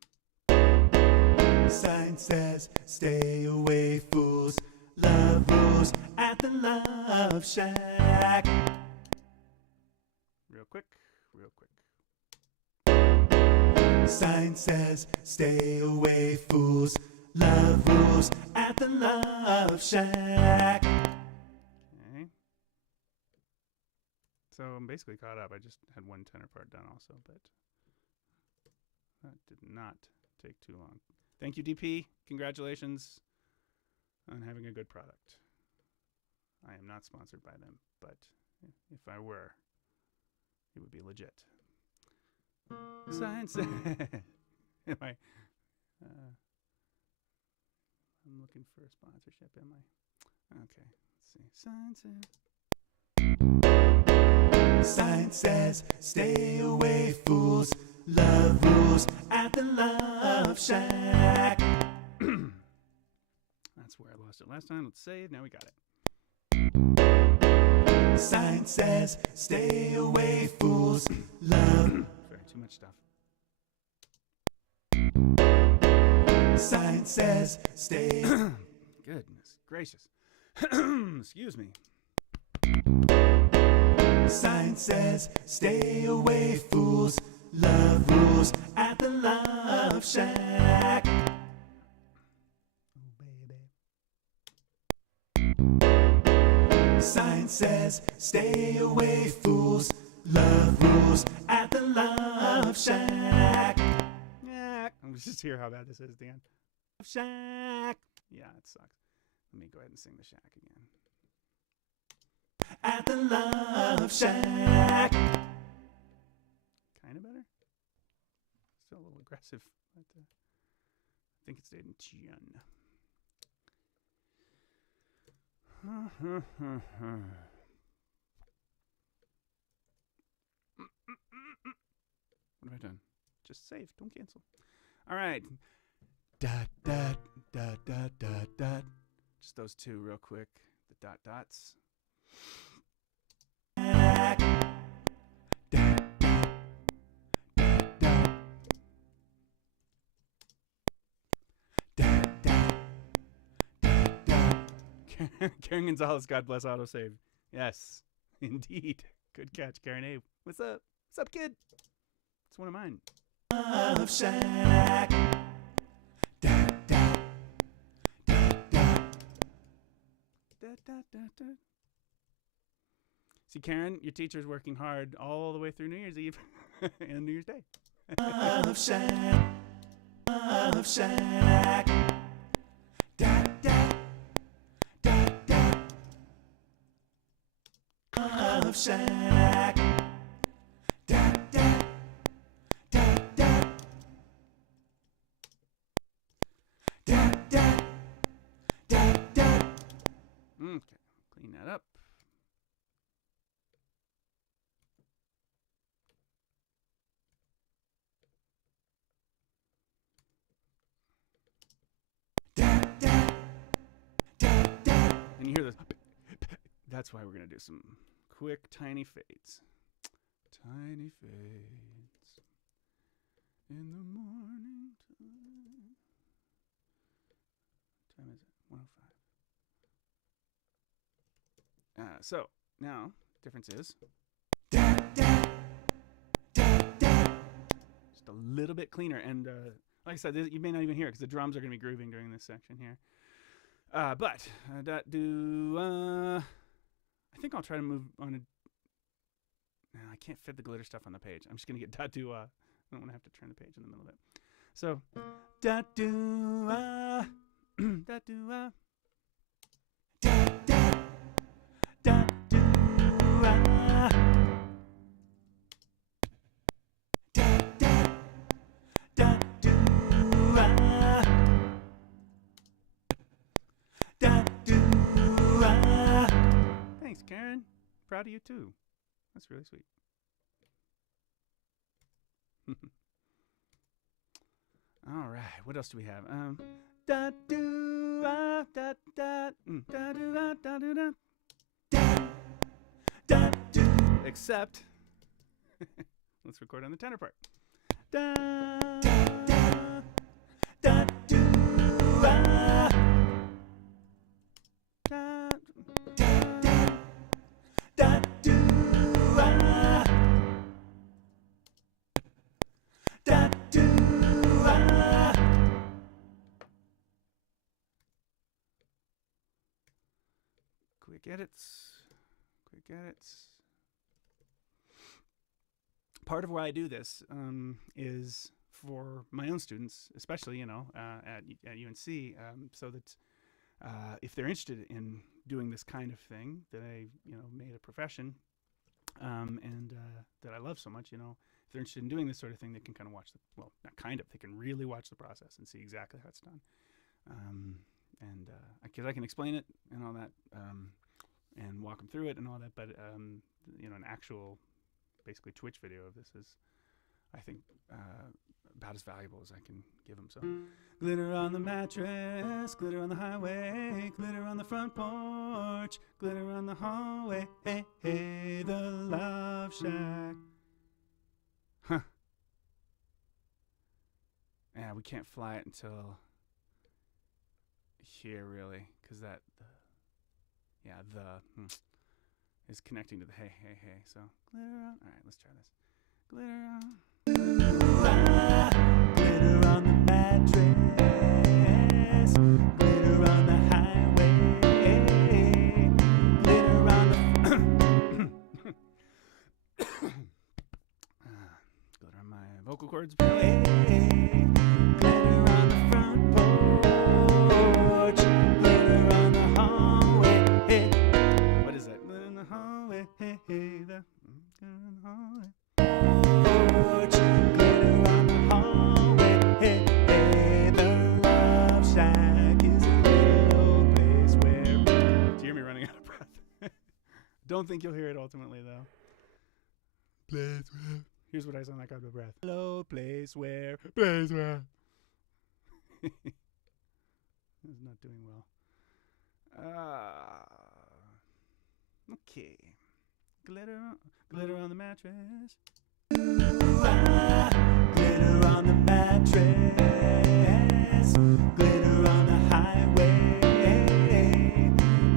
Sign says, stay away, fools. Love rules at the Love Shack. Real quick, real quick. Sign says, stay away, fools. Love rules at the Love Shack. So I'm basically caught up. I just had one tenor part done also, but that did not take too long. Thank you, DP. Congratulations on having a good product. I am not sponsored by them, but if I were, it would be legit. Science. Am I? I'm looking for a sponsorship. Am I? Okay. Let's see. Science says, stay away, fools. Love rules at the Love Shack. That's where I lost it last time. Let's save. Now we got it. Science says, stay away, fools. Love. Sorry, too much stuff. Science says, stay. Goodness gracious. Excuse me. Science says, stay away, fools. Love rules at the Love Shack. Science says, stay away, fools. Love rules at the Love Shack. Yeah, let's just hear how bad this is at the end. Love Shack. Yeah, it sucks. Let me go ahead and sing the Shack again. At the Love Shack. Kind of better. Still a little aggressive, but I think it stayed in tune. What have I done? Just save. Don't cancel. All right. Dot, dot, dot, dot, dot, dot. Just those two real quick. The dot dots. Dot, dot, dot, dot. Dot, dot, dot, dot. Karen Gonzalez, God bless autosave. Yes, indeed. Good catch, Karen Abe. What's up? What's up, kid? It's one of mine. Love Shack. Dot, dot, dot, dot. Dot, dot, dot, dot. See, Karen, your teacher's working hard all the way through New Year's Eve and New Year's Day. Love Shack. Love Shack. Dot, dot, dot, dot. Love Shack. Dot, dot, dot, dot. Dot, dot, dot, dot. Okay, clean that up. And you hear this. That's why we're going to do some quick, tiny fades. Tiny fades in the morning time. What time is it? 1:05. So, now, difference is. Just a little bit cleaner. And like I said, you may not even hear it because the drums are going to be grooving during this section here. But I think I'll try to move on. No, I can't fit the glitter stuff on the page. I'm just gonna get dot do. I don't want to have to turn the page in the middle of it. So dot do dot do dot dot dot do dot dot dot do dot do. Thanks, Karen. Proud of you too. That's really sweet. All right. What else do we have? Da do da da da da do da da do da da do. Except, let's record on the tenor part. Da da da do da da da do da do. Quick edits. part of why I do this is for my own students, especially, at UNC, so that if they're interested in doing this kind of thing that I, made a profession, and that I love so much, if they're interested in doing this sort of thing, they can kind of watch not kind of, they can really watch the process and see exactly how it's done. And because I can explain it and all that, and walk them through it and all that, but an actual, basically Twitch video of this is, I think, about as valuable as I can give them. So, glitter on the mattress, glitter on the highway, glitter on the front porch, glitter on the hallway, hey, hey, the love shack. Huh. Yeah, we can't fly it until here, really, because that, is connecting to the hey, hey, hey. So, glitter on. All right, let's try this. Glitter on. Glitter on the mattress, glitter on the highway, glitter on the glitter on my vocal cords, glitter on the front porch, glitter on the hallway, what is that? Glitter in the hallway, the glitter in the hallway. Porch, glitter on the hallway, hey, hey, the love shack is a little place where... Do you hear me running out of breath? Don't think you'll hear it ultimately, though. Place where... Here's what I sound like out of breath. Hello, place where... Place where... It's not doing well. Okay. Glitter on the mattress. Glitter on the mattress, glitter on the highway,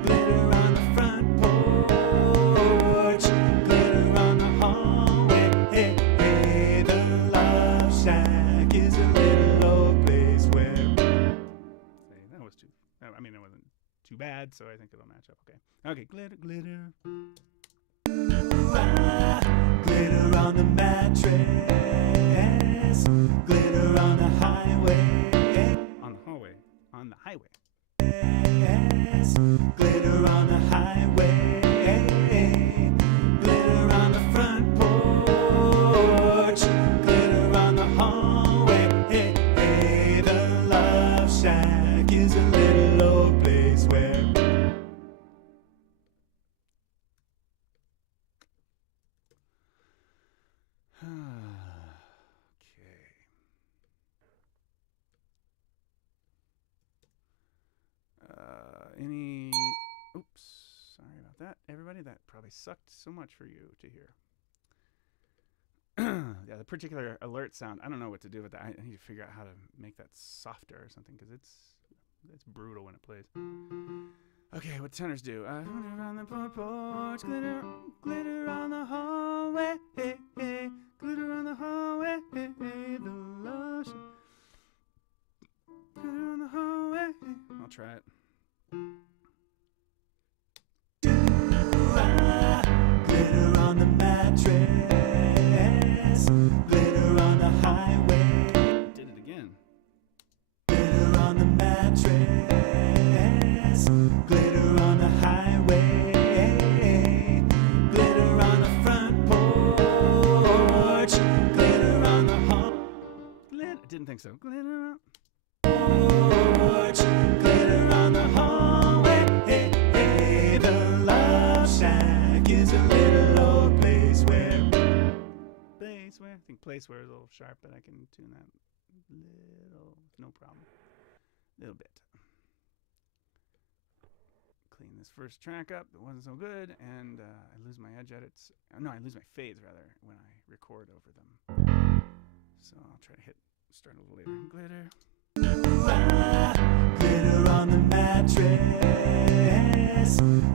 glitter on the front porch, glitter on the hallway, hey, hey, the love shack is a little old place where... That was too... it wasn't too bad, so I think it'll match up okay. Okay, glitter, glitter. Glitter on the mattress, glitter on the highway, on the hallway, on the highway, glitter on the highway, glitter on the front porch, glitter on the hallway, hey, hey, the love shack is a little old place where... Oops, sorry about that, everybody. That probably sucked so much for you to hear. Yeah, the particular alert sound, I don't know what to do with that. I need to figure out how to make that softer or something, because it's brutal when it plays. Okay, what tenors do? Glitter on the porch, glitter on the hallway, hey, hey, glitter on the hallway, hey, hey, the lush. Glitter on the hallway, hey. I'll try it. Glitter on the mattress, glitter on the highway. Did it again. Glitter on the mattress, glitter on the highway, glitter on the front porch, glitter on the hall. Glitter. I didn't think so. Glitter on porch, glitter on the hallway, hey, hey, the love shack is a little old place where... I think place where is a little sharp, but I can tune that little, no problem. Little bit. Clean this first track up. It wasn't so good, and I lose my edge edits. No, I lose my fades, rather, when I record over them. So I'll try to start a little later. Glitter. Glitter on the mattress,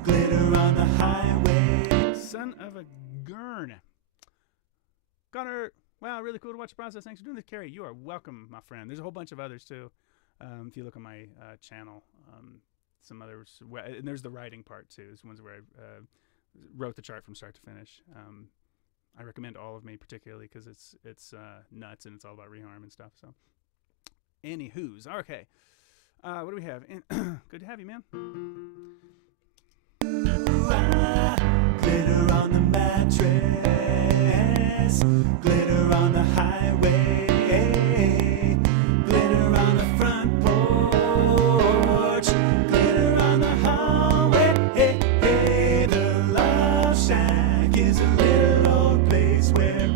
glitter on the highway. Son of a gurn. Gunner, wow, really cool to watch the process. Thanks for doing this, Kerry. You are welcome, my friend. There's a whole bunch of others, too. If you look on my channel, some others, and there's the writing part, too. There's ones where I wrote the chart from start to finish. I recommend all of me particularly because it's nuts and it's all about reharm and stuff. So, anywho's okay. What do we have? Good to have you, man. Glitter on the mattress, glitter on the highway, glitter on the front porch, glitter on the hallway. The Love Shack is a little old place where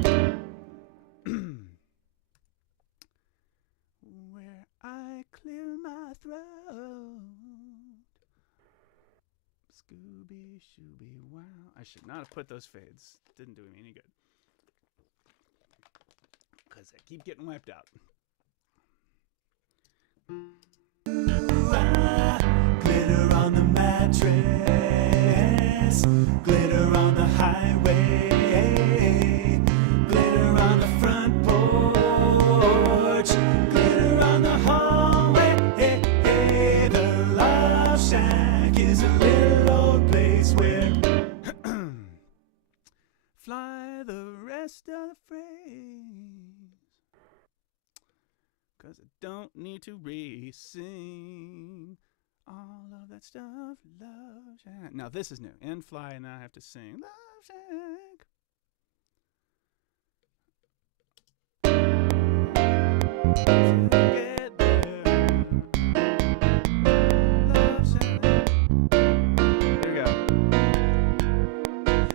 I clear my throat. Scooby Shooby wow. I should not have put those fades. Didn't do me any good. Because I keep getting wiped out. Glitter on the mattress, glitter on the highway, glitter on the front porch, glitter on the hallway. The Love Shack is a little old place where fly the rest of the phrase, 'cause I don't need to re-sing all of that stuff. Love Shack. Now this is new. End fly, and now I have to sing Love Shack. Get there. Love Shack. There we go.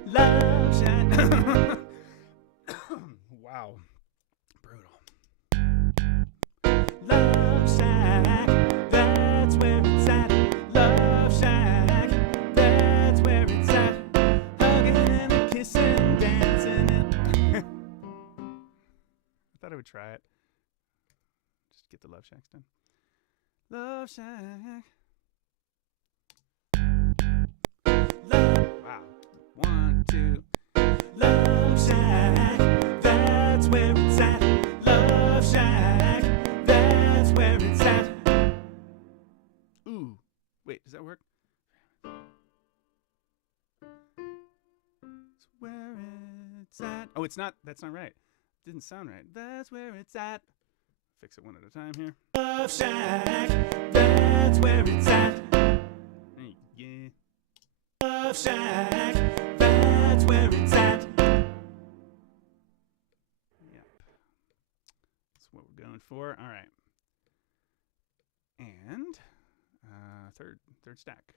Love Shack. Wow. Brutal. Love Shack, that's where it's at. Love Shack, that's where it's at. Hugging and kissing, dancing and I thought I would try it. Just get the Love Shacks done. Love Shack. Wow. 1, 2. Love Shack, that's where it's at. Love Shack, that's where it's at. Ooh. Wait, does that work? That's where it's at. Oh, it's not. That's not right. Didn't sound right. That's where it's at. Fix it one at a time here. Love Shack, that's where it's at. Yeah. Love Shack, that's where it's at. Yep. That's what we're going for. All right. And third stack.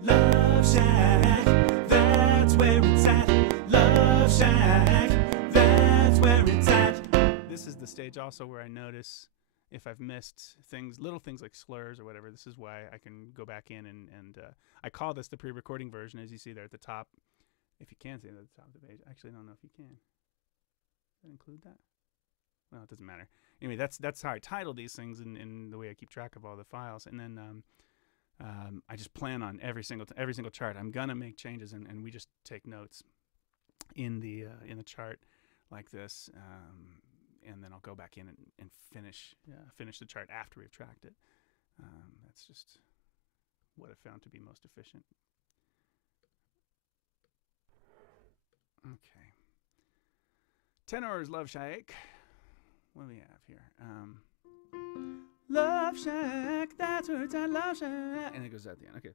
Love Shack, that's where it's at. Love Shack, that's where it's at. This is the stage also where I notice if I've missed things, little things like slurs or whatever. This is why I can go back in and I call this the pre-recording version, as you see there at the top. If you can see it at the top of the page. Actually, I don't know if you can. Does that include that? Well, it doesn't matter. Anyway, that's how I title these things and the way I keep track of all the files. And then I just plan on every single chart. I'm gonna make changes, and we just take notes in the chart like this, and then I'll go back in and finish the chart after we've tracked it. That's just what I found to be most efficient. Okay. Tenor's Love Shack. What do we have here? Love Shack, that's where it's at. Love Shack, and it goes at the end. Okay.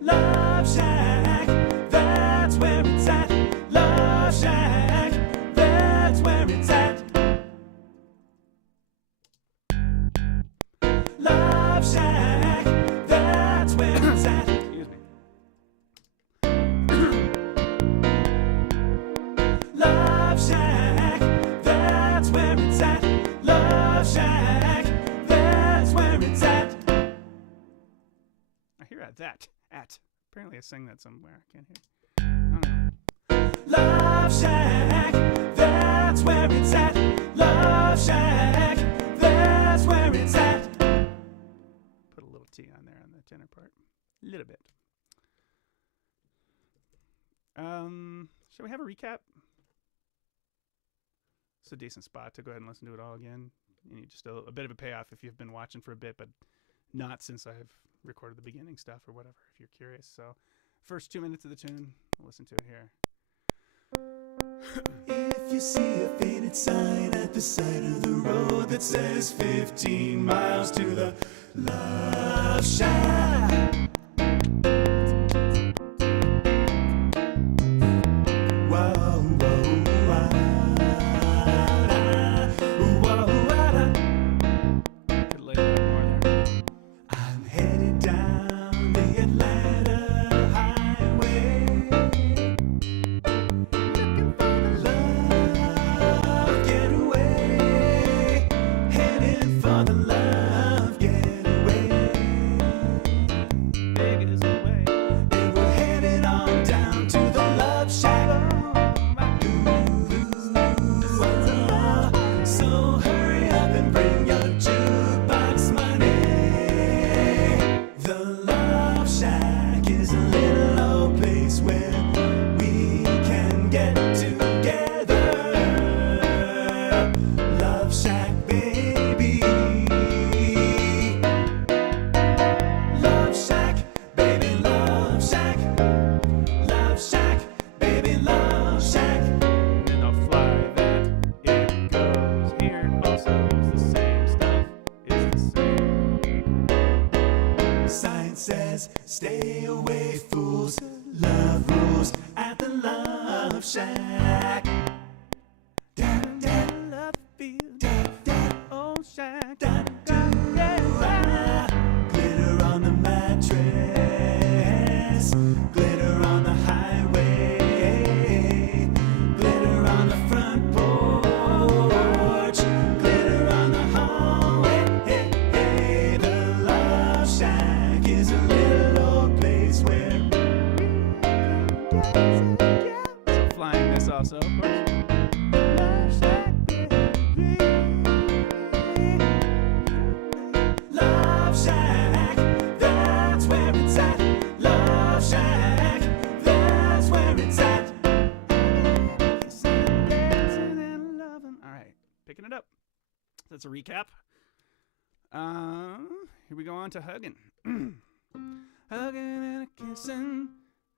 Love Shack, that's where it's at. Love Shack, that's where it's at. Love Shack, that's where it's at. Excuse me. Love Shack, that's where it's at. Love Shack, that's where it's at. I hear that. Apparently I sang that somewhere. I can't hear. I don't know. Love Shack, that's where it's at. Love Shack, that's where it's at. Put a little T on there on the tenor part. A little bit. Shall we have a recap? It's a decent spot to go ahead and listen to it all again. You need just a bit of a payoff if you've been watching for a bit, but not since I've recorded the beginning stuff or whatever if you're curious. So first 2 minutes of the tune, we'll listen to it here. If you see a faded sign at the side of the road that says 15 miles to the Love Shack, says, stay away, fools. Love rules at the Love Shack. Da da, love feel. Da da, oh shack. Da da, yeah. Glitter on the mattress. Glitter on the highway. Glitter on the front porch. Glitter on the hallway. Hey, hey, the Love Shack is a little old place where So flying this also, of course. Love Shack, that's where it's at. Love Shack, that's where it's at. All right, picking it up. That's a recap. Here we go on to hugging. Hugging and kissing,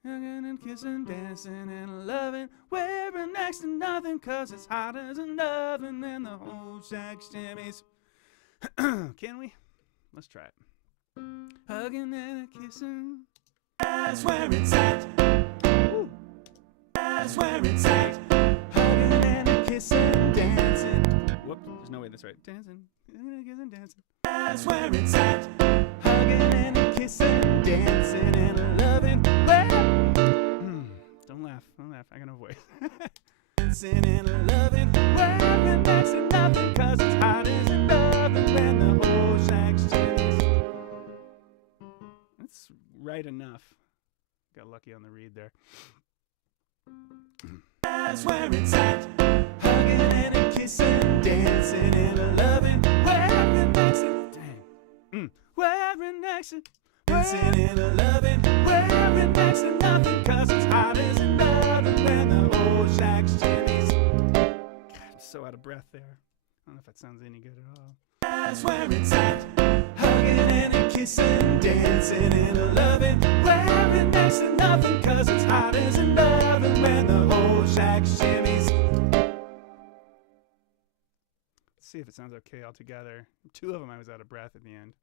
hugging and kissing, dancing and loving, wearing next to nothing 'cause it's hot as an oven and the whole shack shimmies. Can we? Let's try it. Hugging and kissing. That's where it's at. Woo. That's where it's at. Hugging and kissing, dancing. Whoop, there's no way that's right. Dancing, hugging and kissing, dancing. That's where it's at. Hugging and kissing, dancing and loving. Don't laugh, don't laugh. I got no voice. Dancing and loving. Wearing next to nothing 'cause it's hot as an oven when the whole shack's chimneys. That's right enough. Got lucky on the read there. That's where it's at. Hugging and kissing, dancing and loving. Wearing next to, Dang. Wearing next to, dancing and loving. Wearing next to nothing 'cause it's hot as an oven when the whole shack's chimneys. I'm so out of breath there. I don't know if that sounds any good at all. That's where it's at. Hugging and kissing, dancing and loving. Wearing next to nothing 'cause it's hot as an oven when the whole shack's chimneys. Let's see if it sounds okay all together. Two of them I was out of breath at the end.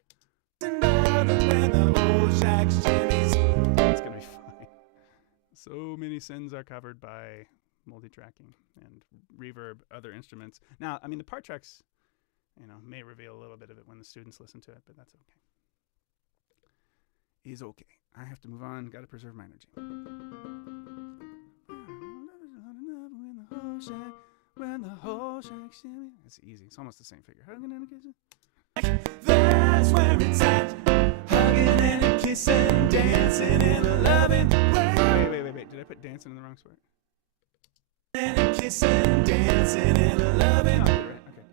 And oven when the whole shack's chimneys. It's gonna be fine. So many sins are covered by multi-tracking and reverb, other instruments. Now, I mean, the part tracks, may reveal a little bit of it when the students listen to it, but that's okay. Is okay. I have to move on. Got to preserve my energy. When the whole shack shimmy. It's easy. It's almost the same figure. Hugging and kissing. That's where it's at. Hugging and kissing, dancing and loving. Wait. Did I put dancing in the wrong spot? And kissing, dancing and loving. Oh, you're right. Okay.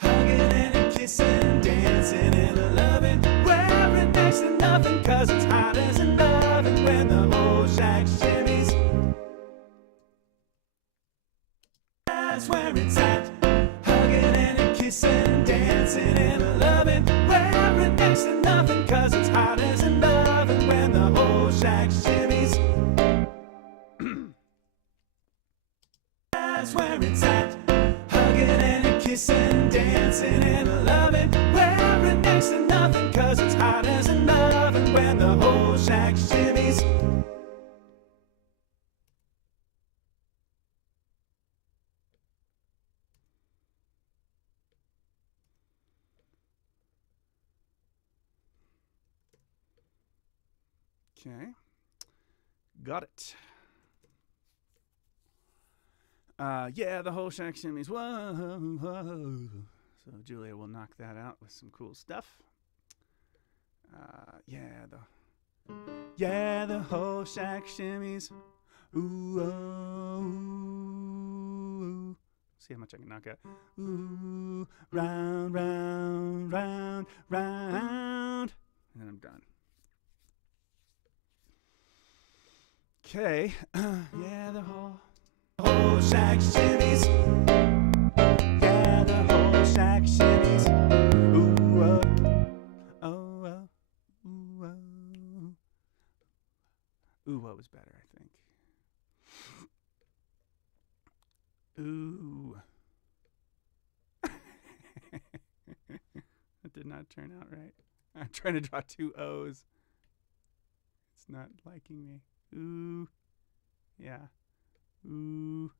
Hugging and kissing, dancing and loving. Wearing next to nothing 'cause it's hot as an oven when the whole shack's chimneys. That's where it's at. Hugging and kissing, dancing and loving. Wearing Okay. Got it. Yeah, the whole shack shimmies. Whoa, whoa. So Julia will knock that out with some cool stuff. Yeah, the whole shack shimmies. Ooh, oh, ooh. See how much I can knock out. Ooh, round, round, round, round. And then I'm done. Okay. Yeah, the whole shack shimmies. Yeah, the whole shack shimmies. Ooh, oh, oh, oh, ooh, oh. Ooh, what was better, I think. Ooh. That did not turn out right. I'm trying to draw two O's. It's not liking me. Ooh. Yeah. Ooh.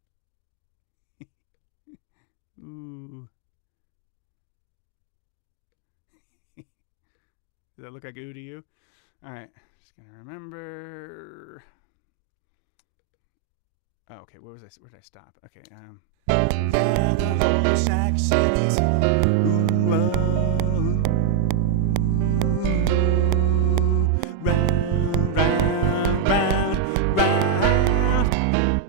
Ooh. Does that look like ooh to you? All right. Just going to remember. Oh, okay. Where did I stop? Okay. Yeah, the whole shack shimmies. Ooh, oh. Round, round, round, round.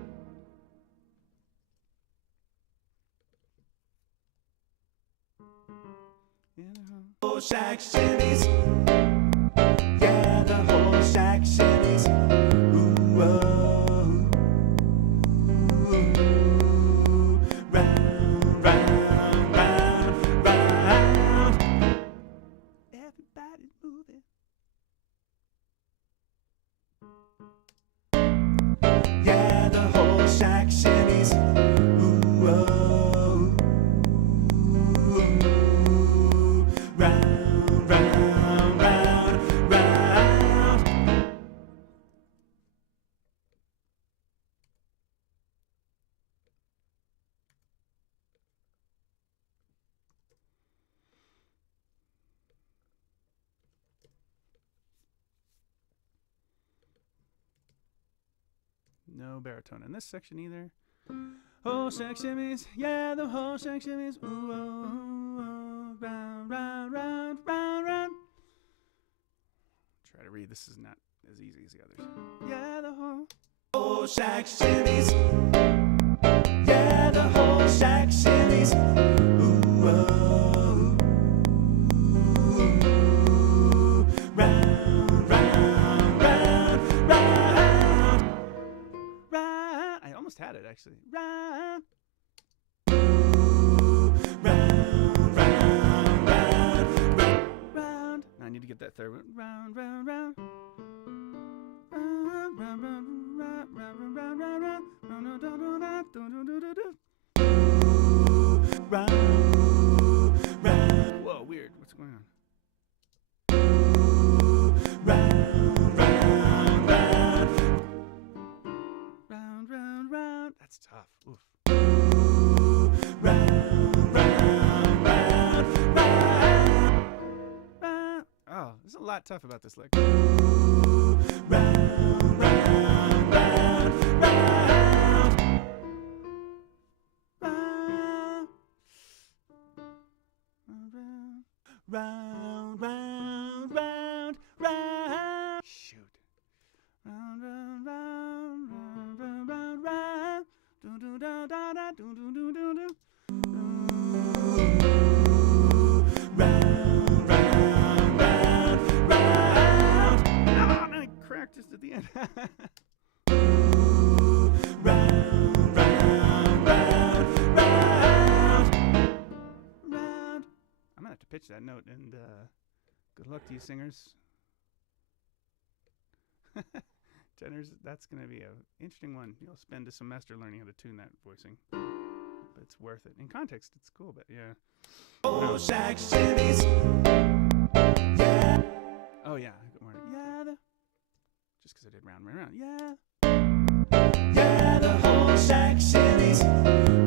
Yeah, the whole shack shimmies. Yeah, the whole shack shimmies. Ooh, oh. Round, round, round, round. Everybody's moving. Yeah, the whole shack shimmies. Ooh, oh. Round, round, round, round. No baritone in this section either. Whole shack shimmies, yeah, the whole shack shimmies. Ooh, oh, ooh, oh, round, round, round, round, round. Try to read. This is not as easy as the others. Yeah, the whole shack shimmies. Yeah, the whole shack shimmies. Ooh, oh. Round, round, round, round. Round. I almost had it actually. Round. Round, round, round, round, round. Now I need to get that third one. Round, round, round. Round, round, round, round, round, round, round, round, round, round. Whoa, weird. What's going on? Round, round, round. Round, round, round. That's tough. Oof. Round, round, round, round. Oh, there's a lot tough about this lick. Round, round, round, round. Round, round, round, round. Shoot. Round, round, round, round, round, round, round. Do do da da da do do do do do. Round, round, round, round. Oh, I cracked just at the end. Round, round, round, round, round. I'm gonna have to pitch that note, and good luck to you singers. Tenors, that's gonna be an interesting one. You'll spend a semester learning how to tune that voicing, but it's worth it. In context, it's cool, but yeah. Oh, shack shimmies. Yeah. Oh yeah. Good morning. Yeah. Just because I did round, round, round. Yeah. Yeah, the whole shack shimmies.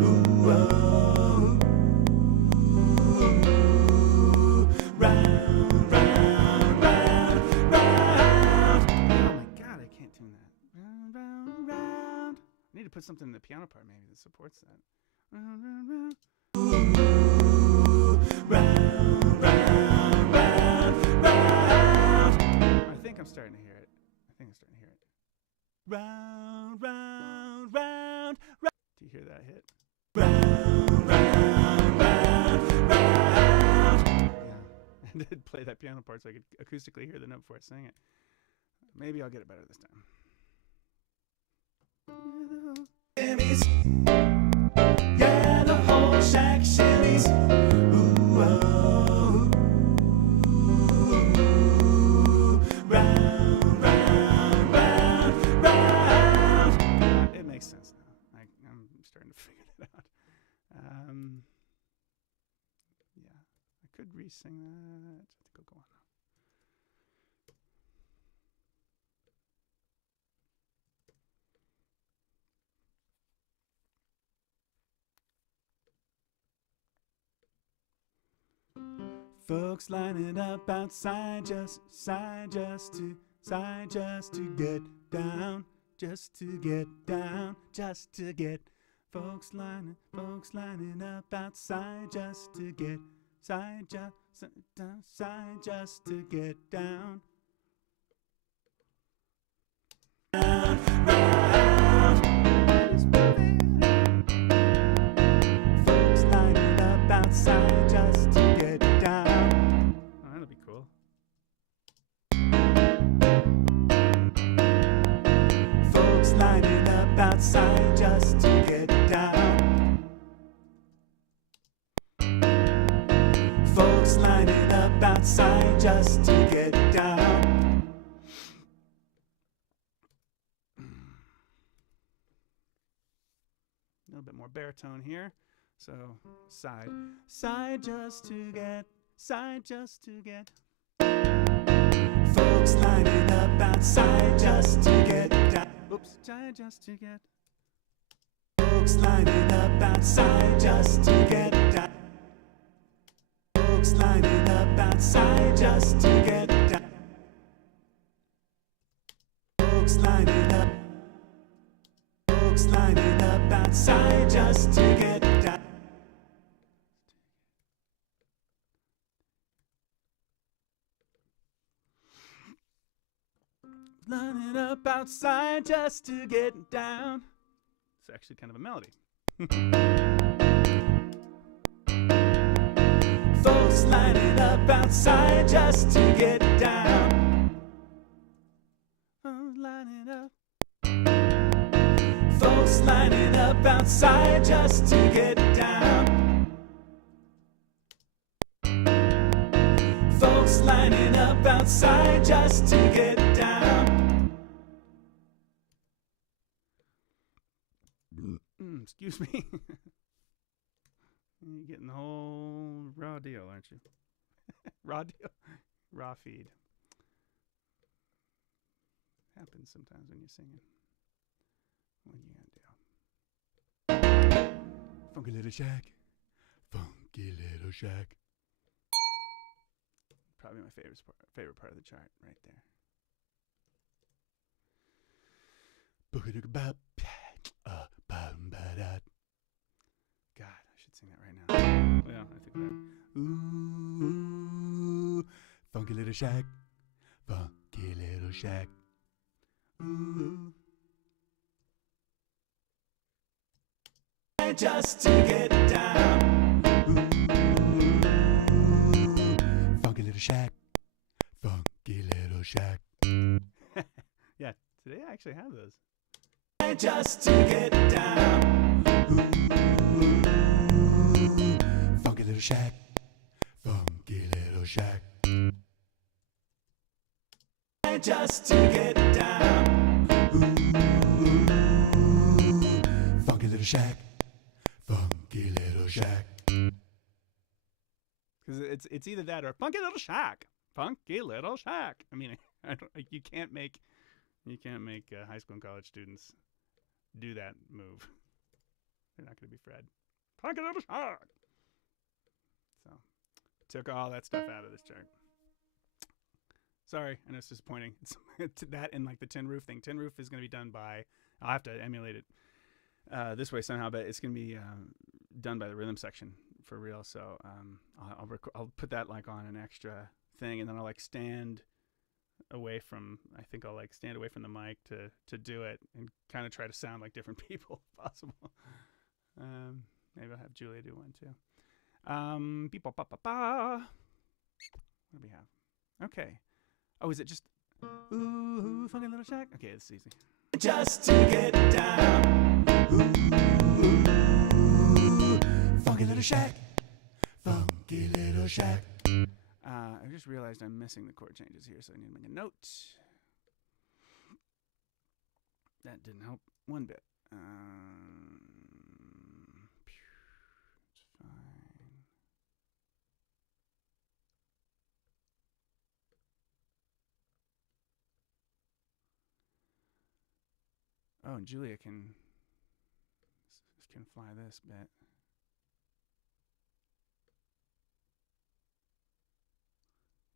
Ooh, oh. Round, round, round, round. Oh my put something in the piano part maybe that supports that. Round, round, round. Round, round, round, round. I think I'm starting to hear it. Round, round, round, round. Do you hear that hit? Round, round, round, round. Yeah. I did play that piano part so I could acoustically hear the note before I sang it. Maybe I'll get it better this time. Shimmies. Yeah, the whole shack shimmies. Ooh, oh, ooh. Round, round, round, round. It makes sense now. I'm starting to figure that out. Yeah, I could re-sing that. I think I'll go on now. Folks lining up outside just to get down, just to get down, just to get. Folks lining up outside just to get just to get down. Round, round. Folks lining up outside just to get down. Oh, that'll be cool. Folks lining up outside just to get down. Folks lining up outside just to get down. A little bit more baritone here. So side just to get. Folks lining up outside just to get down. Oops, side just to get. Folks lining up outside just to get down. Folks lining up outside just to get down. Folks lining up. Folks lining up outside just to get down. Lining up outside just to get down. It's actually kind of a melody. Folks lining up outside just to get down. Lining up. Folks lining up outside just to get down. Folks lining up outside just to get down. Excuse me. You're getting the whole raw deal, aren't you? Raw deal? Raw feed. Happens sometimes when you're singing. What are you gonna do? Funky little shack. Funky little shack. Probably my favorite part of the chart, right there. God, I should sing that right now. Yeah, I think that. Ooh, funky little shack. Funky little shack. Ooh. Just to get down. Ooh, funky little shack. Funky little shack. Yeah, today I actually have those. Just to get down. Ooh, funky little shack. Funky little shack. Just to get down. Ooh, funky little shack. Funky little shack. Because it's either that or funky little shack. Funky little shack. I mean, you can't make high school and college students do that move. They're not going to be Fred. Funky little shack. So took all that stuff out of this chart. Sorry, I know it's disappointing. It's that and like the Tin Roof thing. Tin Roof is going to be done by. I'll have to emulate it. this way somehow, but it's gonna be done by the rhythm section for real. So I'll put that like on an extra thing, and then I'll like stand away from. I think I'll like stand away from the mic to do it, and kind of try to sound like different people if possible. Maybe I'll have Julia do one too. What do we have? Okay. Oh, is it just ooh, funky little shack? Okay, this is easy. Just to get down. Ooh, funky little shack. Funky little shack. I just realized I'm missing the chord changes here, so I need to make a note. That didn't help one bit. It's fine. Oh, and Julia can fly this bit.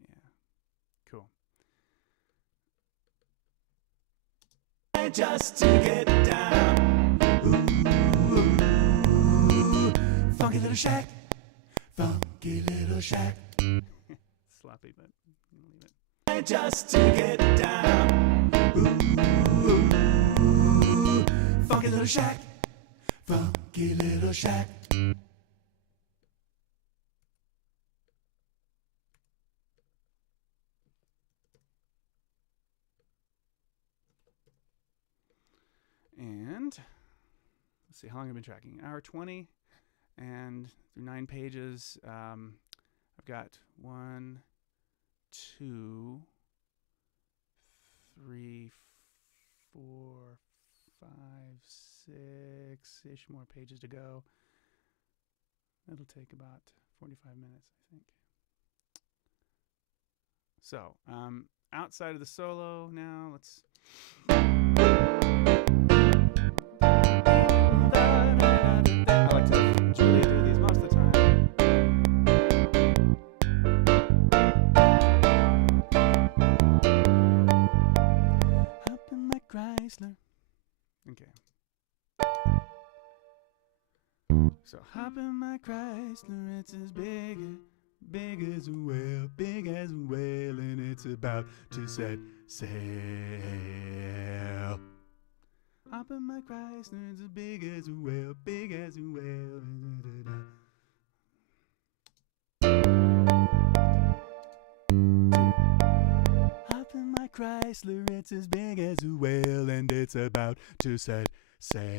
Yeah, cool. Just to get down. Ooh, funky little shack. Funky little shack. Sloppy, but I'm gonna leave it. Just to get down. Ooh, funky little shack. Funky little shack. And let's see how long I've been tracking. Hour 20, and through 9 pages, I've got 1, 2, 3, 4, 5, 6-ish more pages to go. It'll take about 45 minutes, I think. So, outside of the solo now, let's... I like to have Julia do these most of the time. Hop in my Chrysler. Okay. So hop in my Chrysler, it's as big as a whale, and it's about to set sail. Hop in my Chrysler, it's as big as a whale, Hop in my Chrysler, it's as big as a whale, and it's about to set sail.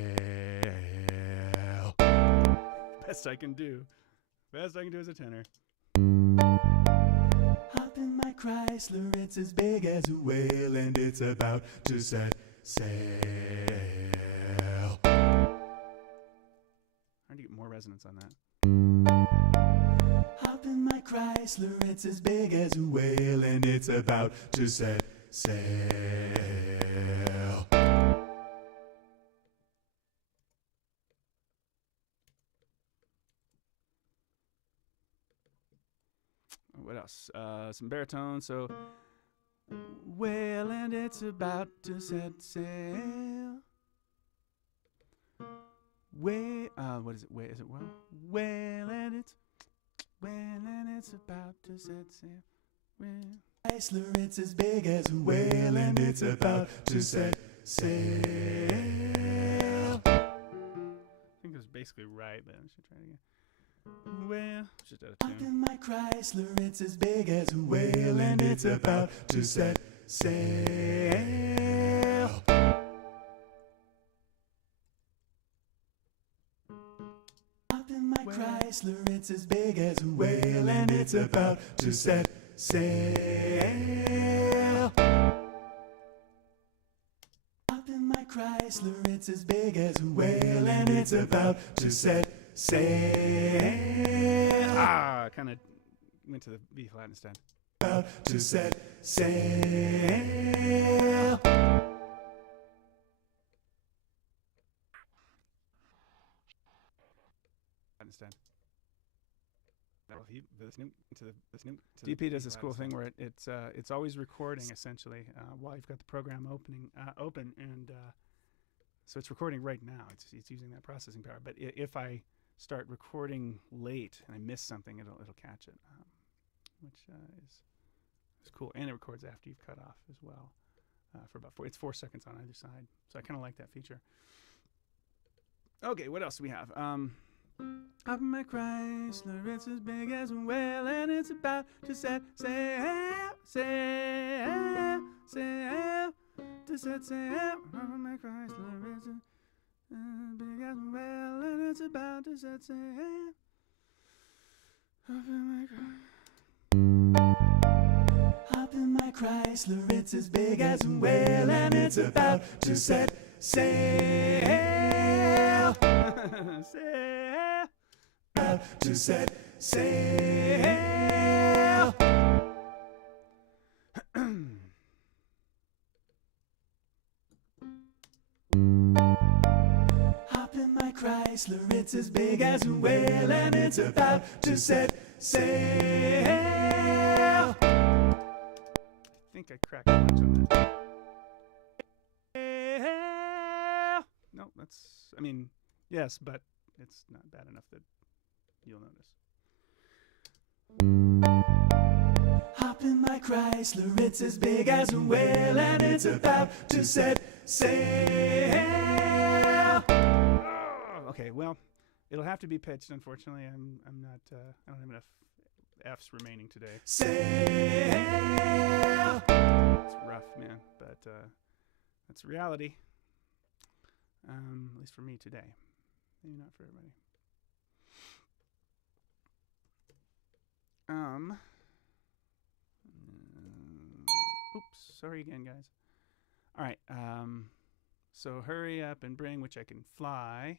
Best I can do. Best I can do as a tenor. Hop in my Chrysler, it's as big as a whale, and it's about to set sail. I need to get more resonance on that. Hop in my Chrysler, it's as big as a whale, and it's about to set sail. What else? Some baritone. So, whale, and it's about to set sail. Whale, what is it? Whale, is it well? Whale, and it's about to set sail. Whale. Chrysler, it's as big as a whale, and it's about to set sail. I think it was basically right, but I should try it again. Well, just out of tune. Up in my Chrysler, it's as big as a whale, and it's about to set sail. Up in my Chrysler, it's as big as a whale, and it's about to set sail. Up in my Chrysler, it's as big as a whale, and it's about to set sail. Ah, kind of went to the B flat instead. About to set sail. Instead. DP does this cool thing where it's always recording essentially while you've got the program open, and So it's recording right now. It's using that processing power. But if I start recording late and I miss something, it'll catch it, which is cool. And it records after you've cut off as well. For about 4 seconds on either side. So I kind of like that feature. Okay, what else do we have? Up in my Chrysler, it's as big as a whale, and it's about to sail, to sail. Up in my Chrysler, it's as big as a whale, and it's about to sail. Up in my Chrysler. Up in my Chrysler, it's as big as a whale, and it's about to set sail. Sail. About to set sail. Hop in my Chrysler, it's as big as a whale, and it's about to set sail. I think I cracked a bunch on that. No, that's, I mean, yes, but it's not bad enough that you'll notice. Hop in my Chrysler, it's as big as a whale, and it's about to set sail. Oh, okay, well, it'll have to be pitched. Unfortunately, I'm not. I don't have enough F's remaining today. Sail. It's rough, man, but that's reality. At least for me today. Maybe not for everybody. Oops, sorry again, guys. All right, so hurry up and bring which I can fly.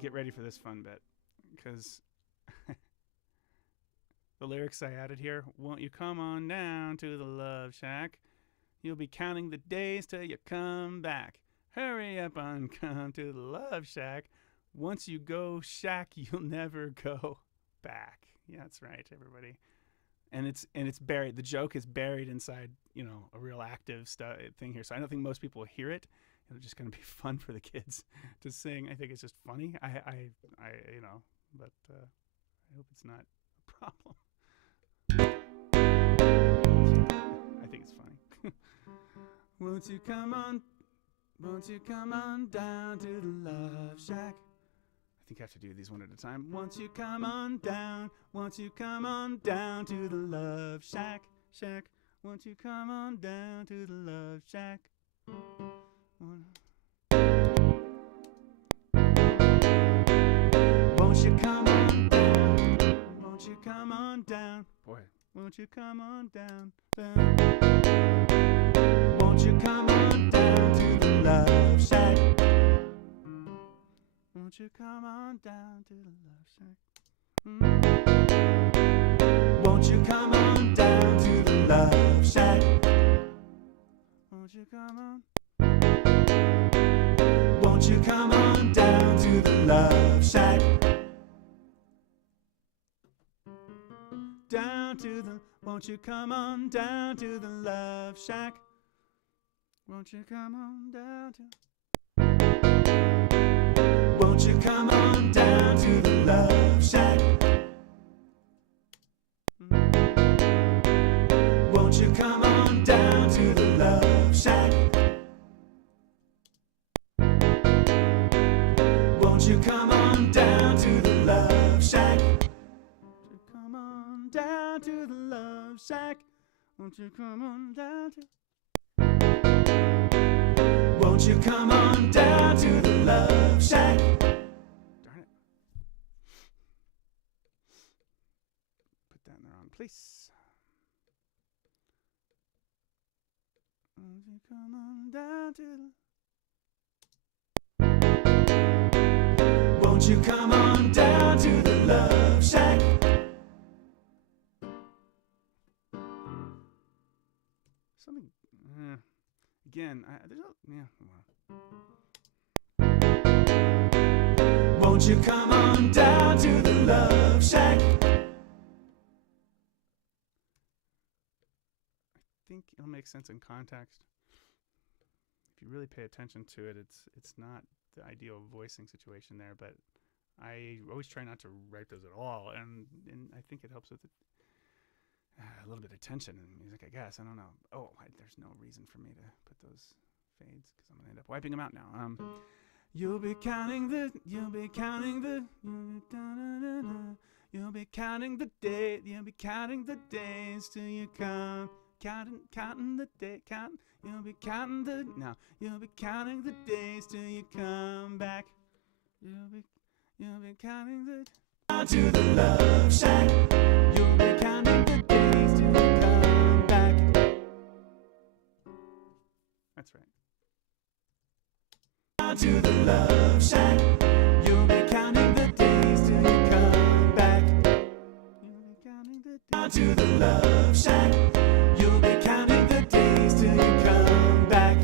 Get ready for this fun bit, because the lyrics I added here, won't you come on down to the Love Shack? You'll be counting the days till you come back. Hurry up and come to the Love Shack. Once you go shack, you'll never go back. Yeah, that's right, everybody. And it's buried. The joke is buried inside, a real active thing here. So I don't think most people will hear it. It's just going to be fun for the kids to sing. I think it's just funny. But I hope it's not a problem. I think it's funny. Won't you come on down to the Love Shack? I think I have to do these one at a time. Won't you come on down to the Love Shack, Shack? Won't you come on down to the Love Shack? Won't you come on down? Won't you come on down? Boy, won't you come on down? Won't you come on down to the Love Shack? Won't you come on down to the Love Shack? Won't you come on down to the Love Shack? Won't you come on? Won't you come on down to the Love Shack? Won't you come on down to the Love Shack? Won't you come on down to? Won't you come on down to the Love Shack? Won't you come on down to the Love Shack? Won't you come on down to the Love Shack? Come on down to the Love Shack. Won't you come on down to? Won't you come on down to the Love Shack? Darn it. Put that in the wrong place. Won't you come on down to the... Won't you come on down to the Love Shack? again, there's Won't you come on down to the Love Shack? I think it'll make sense in context. If you really pay attention to it, it's not the ideal voicing situation there, but I always try not to write those at all, and I think it helps with a little bit of tension in music, I guess. I don't know. There's no reason for me to put those fades because I'm gonna end up wiping them out now. You'll be counting the days till you come. You'll be counting the days till you come back. You'll be counting the down to the Love Shack. You'll be counting the days till you come back. That's right. Down to the Love Shack. You'll be counting the days till you come back. You'll be counting the down to the Love Shack. You'll be counting the days till you come back.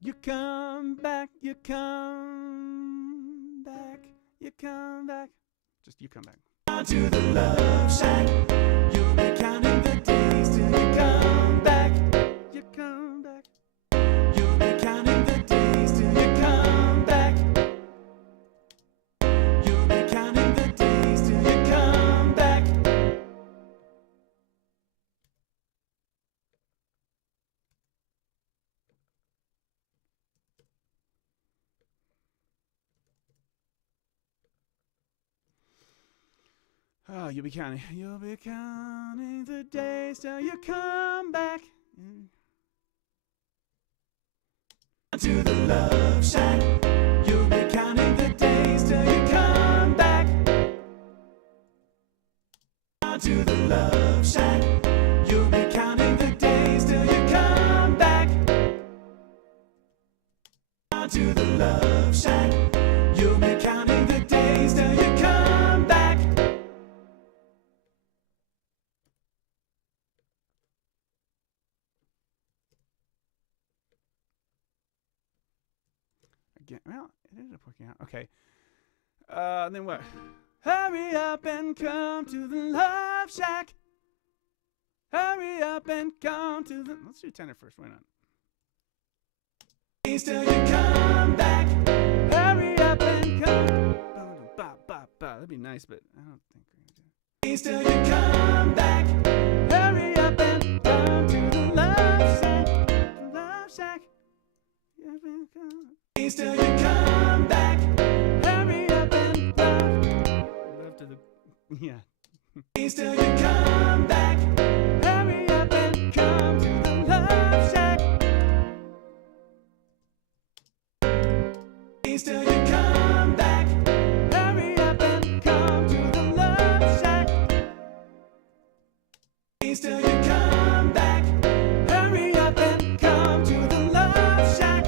You come back, you come back, you come back. Just you come back. Down to the Love Shack. You'll be counting the days till you come back. You come back. You'll be counting the days till you come back. You'll be counting the days till you come back. Oh, you'll be counting the days till you come back. To the Love Shack. You'll be counting the days till you come back. To the Love Shack. You'll be counting the days till you come back. To the Love Shack. You'll be counting the days till you come back. Again, well, it ended up working out. Okay. Then what? Hurry up and come to the Love Shack. Hurry up and come to the... Let's do tenor first. Why not? Till you come back. Hurry up and come. That'd be nice, but I don't think we're gonna do it. Till you come back. Hurry up and come to the Love Shack. The Love Shack. Till you come back. Hurry up and come. Love to the yeah. Till you come back. Hurry up and come to the Love Shack. Till you come back. Hurry up and come to the Love Shack. Till you come back. Hurry up and come to the Love Shack.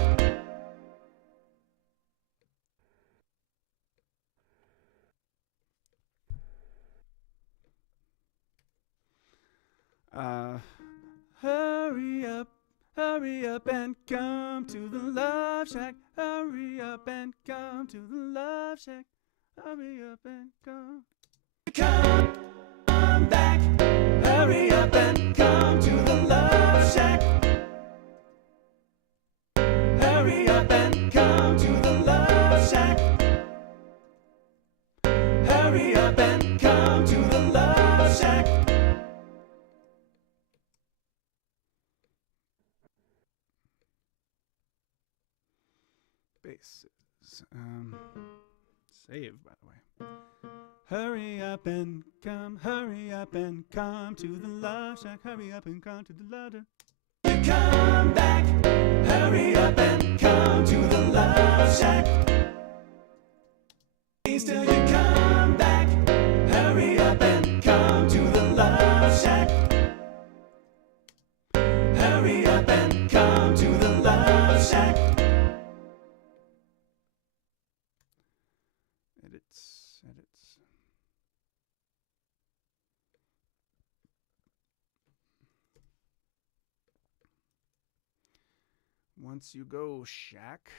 Hurry up and come to the Love Shack. Hurry up and come to the Love Shack. Hurry up and come. Come back. Hurry up and come to the Love Shack. Hurry up and come to the Love Shack. Hurry up and come to the Love Shack. Basses. Save, by the way. Hurry up and come to the Love Shack. Hurry up and come to the Love Shack. You come back. Hurry up and come to the Love Shack. Till you come back. Hurry up and come to the Love Shack. Hurry up and come to the Love Shack. Edits. Once you go shack,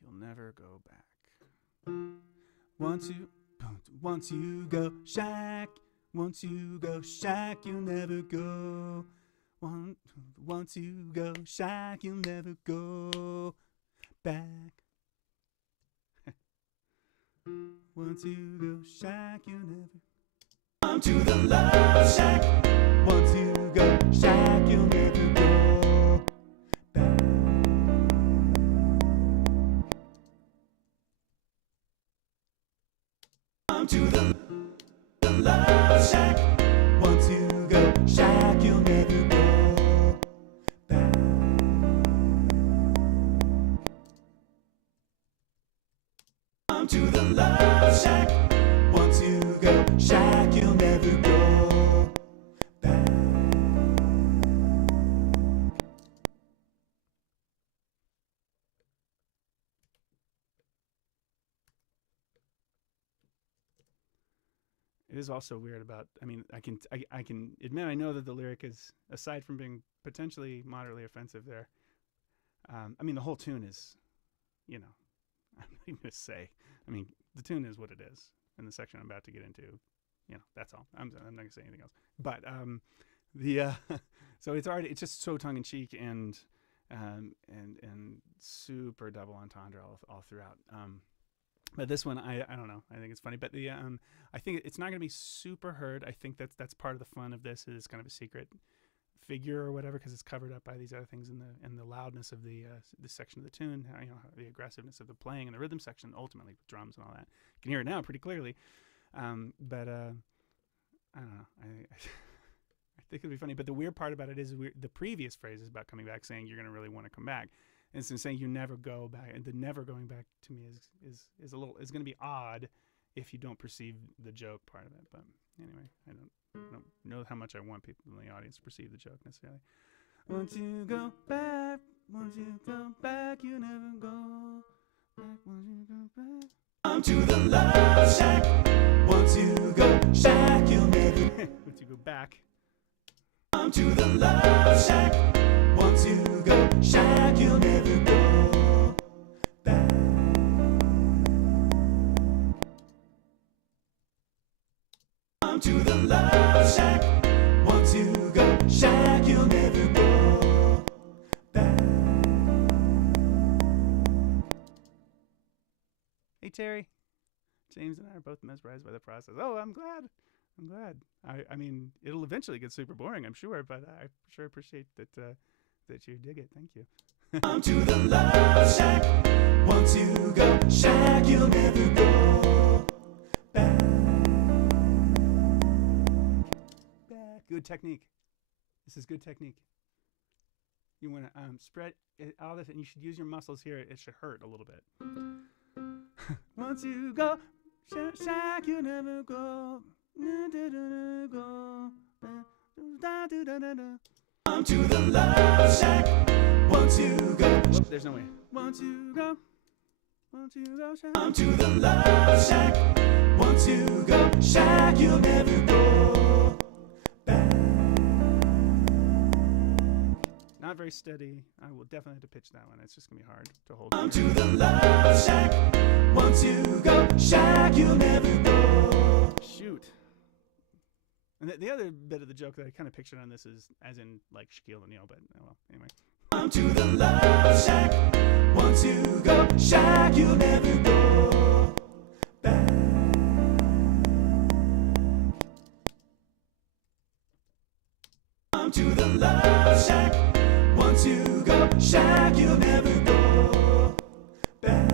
you'll never go back. Once you go shack, once you go shack, you'll never go. Once you go shack, you'll never go back. Once you go shack, you'll never come to the love shack. Once you go shack, you'll never go back. Come to the love shack. Once you go shack, you'll never go back. Come to the love shack. Once you go shack, you'll never go back. It is also weird about, I mean, I can admit I know that the lyric is, aside from being potentially moderately offensive there, I mean, the whole tune is, you know, I'm not even going to say, I mean, the tune is what it is. And the section I'm about to get into, you know, that's all. I'm not going to say anything else. But so it's just so tongue in cheek and super double entendre all throughout. But this one, I don't know. I think it's funny. But I think it's not going to be super heard. I think that's part of the fun of this. Is kind of a secret figure or whatever, because it's covered up by these other things and the loudness of the section of the tune, you know, the aggressiveness of the playing and the rhythm section, ultimately with drums and all that. You can hear it now pretty clearly. But I don't know. I think it'll be funny. But the weird part about it is the previous phrase is about coming back, saying you're going to really want to come back. And it's saying you never go back, and the never going back to me is a little, is going to be odd if you don't perceive the joke part of it. But anyway, I don't know how much I want people in the audience to perceive the joke necessarily. Once you go back, you never go back. Once you go back, come to the love shack. Once you go shack, you'll never. Once you go back, come to the love shack. Once you go shack, you'll never go back. Come to the love shack. Once you go shack, you'll never go back. Hey, Terry. James and I are both mesmerized by the process. Oh, I'm glad. I mean, it'll eventually get super boring, I'm sure, but I sure appreciate that you dig it. Thank you. Come to the love shack. Once you go shack, you'll never go back. Good technique. This is good technique. You want to spread it out, and you should use your muscles here. It should hurt a little bit. Once you go shack, you never go. Come to the love shack. Once you go. Whoop, there's no way. Once you go shack. Come to the love shack. Once you go shack, you'll never go back. Not very steady. I will definitely have to pitch that one. It's just gonna be hard to hold. Come to the love shack. Once you go shack, you'll never go. Shoot. And the other bit of the joke that I kind of pictured on this is as in like Shaquille O'Neal, but oh well, anyway. Come to the love shack. Once you go shack, you'll never go back. Come to the love shack. Once you go shack, you'll never go back.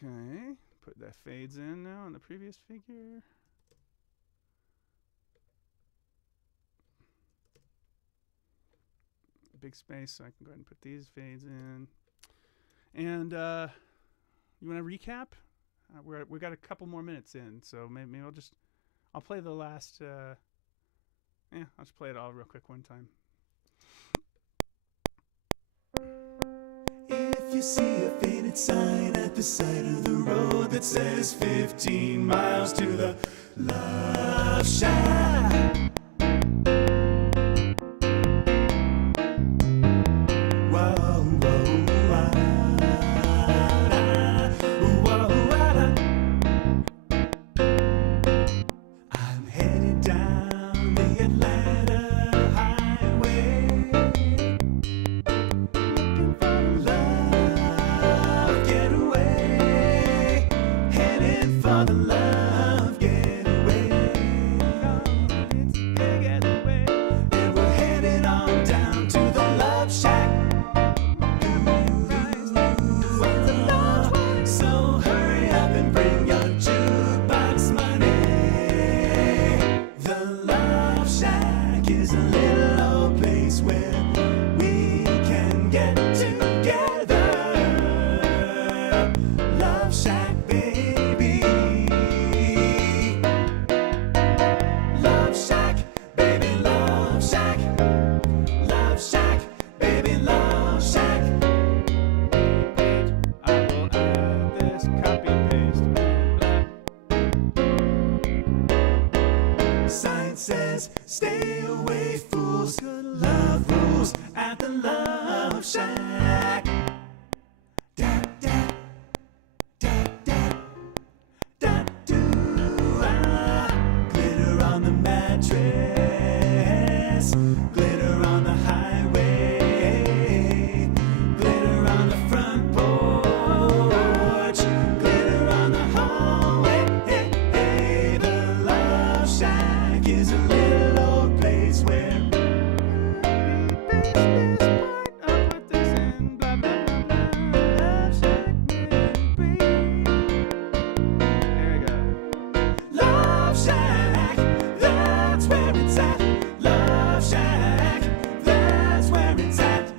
Okay, put that fades in now on the previous figure. Big space, so I can go ahead and put these fades in. And you want to recap? We got a couple more minutes in, so maybe I'll play the last. I'll just play it all real quick one time. If you see a faded sign at the side of the road that says 15 miles to the Love Shack. Whoa, whoa, wah, whoa, wah. I'm headed down the Atlanta highway, looking for love getaway, headed for the love getaway. It's a big getaway, and we're headed on down to the Love Shack. So hurry up and bring your jukebox money. The Love Shack is a little old place where we can get together. Love Shack, baby. Love Shack, baby, Love Shack. Love Shack, baby, Love Shack. I will add this, copy, paste. Sign says, stay away, fools. Love rules at the Love Shack. Da, da, da, da, da, do, ah. Glitter on the mattress, glitter on the highway, glitter on the front porch, glitter on the hallway. Hey, hey, the Love Shack is a little old place where I'll put this in, blah, blah, blah, blah. Love Shack, baby. There we go. Love Shack, that's where it's at. Love Shack, that's where it's at.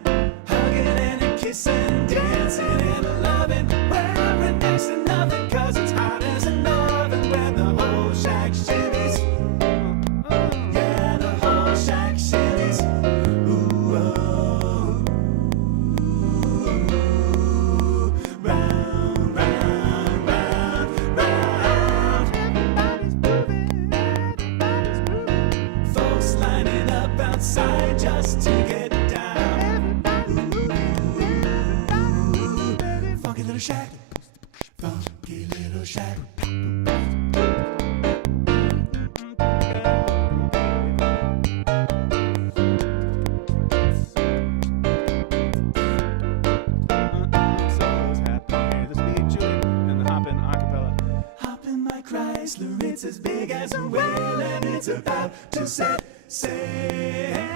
Hugging and a kissing, dancing and a loving, wearing next to nothing, 'cause it's hot as an oven when the whole shack shimmies. Yeah, the whole shack shimmies. Ooh, oh, ooh, round, round, round, round. Everybody's moving, everybody's moving. Folks lining up outside just to get down. Ooh, funky little shack, funky little shack. Solos happening. This beat, Julian, and the hoppin' acapella. Hop in my Chrysler, it's as big as a whale, and it's about to set sail.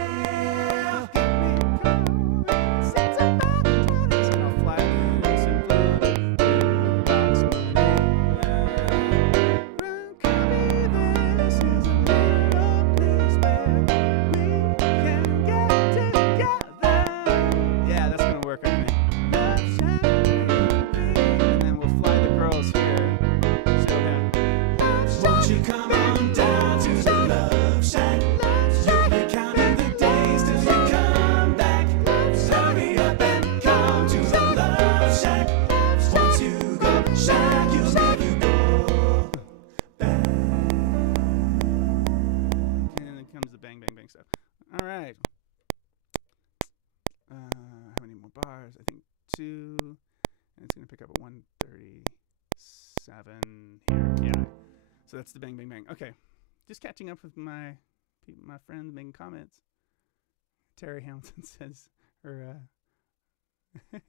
Yeah, that's gonna work, I think. And then we'll fly the girls here. So, Won't you come on down to the Love Shack? You'll be counting the days till you come back. Hurry up and come to the Love Shack. Once you go shack, you'll never go back. and then comes the bang, bang, bang stuff. All right. How many more bars? I think 2. And it's gonna pick up at 137 here. Yeah. So that's the bang, bang, bang. Okay. Just catching up with my friends making comments. Terry Hamilton says her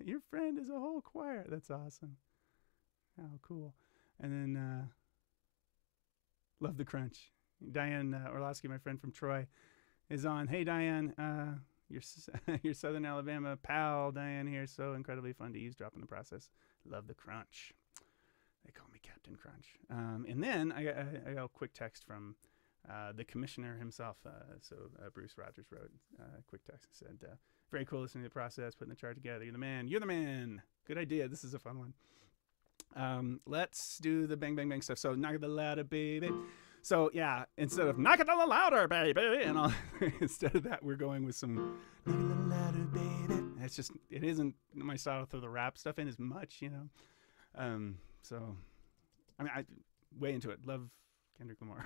your friend is a whole choir. That's awesome. Oh, cool. And then love the crunch. Diane Orlowski, my friend from Troy, is on. Hey, Diane, your Southern Alabama pal, Diane here. So incredibly fun to eavesdrop in the process. Love the crunch. They call me Captain Crunch. And then I got a quick text from the commissioner himself. Bruce Rogers wrote a quick text and said, very cool listening to the process, putting the chart together. You're the man. You're the man. Good idea. This is a fun one. Let's do the bang, bang, bang stuff. So knock it a little louder, baby. So yeah, instead of knock it a little louder, baby, and all, instead of that, we're going with some knock it a little louder, baby. It's just, it isn't my style to throw the rap stuff in as much, you know. So, I mean, I way into it. Love Kendrick Lamar.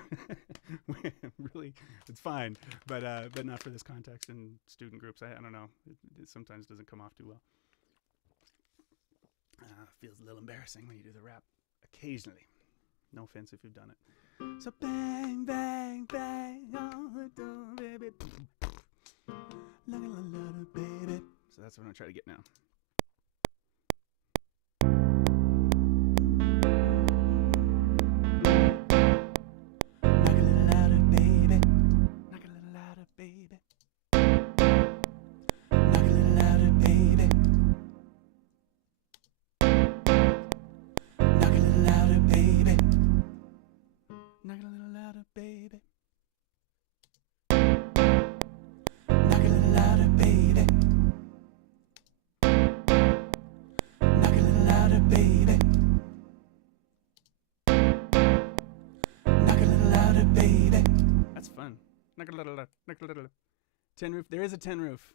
Really, it's fine, but not for this context and student groups. I don't know. It sometimes doesn't come off too well. Feels a little embarrassing when you do the rap occasionally. No offense if you've done it. So bang, bang, bang on the door, baby. Look at the little baby. So that's what I'm gonna try to get now. Tin roof. There is a tin roof.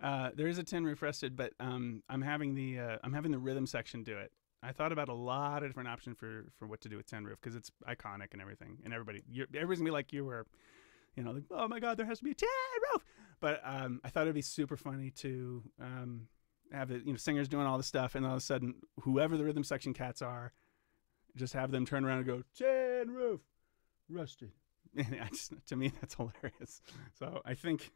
There is a tin roof rested, but I'm having the rhythm section do it. I thought about a lot of different options for what to do with tin roof because it's iconic and everything, and everybody's gonna be like you were, like, oh my god, there has to be a tin roof. But I thought it'd be super funny to have the singers doing all the stuff, and all of a sudden whoever the rhythm section cats are, just have them turn around and go tin roof rusted. To me, that's hilarious. So I think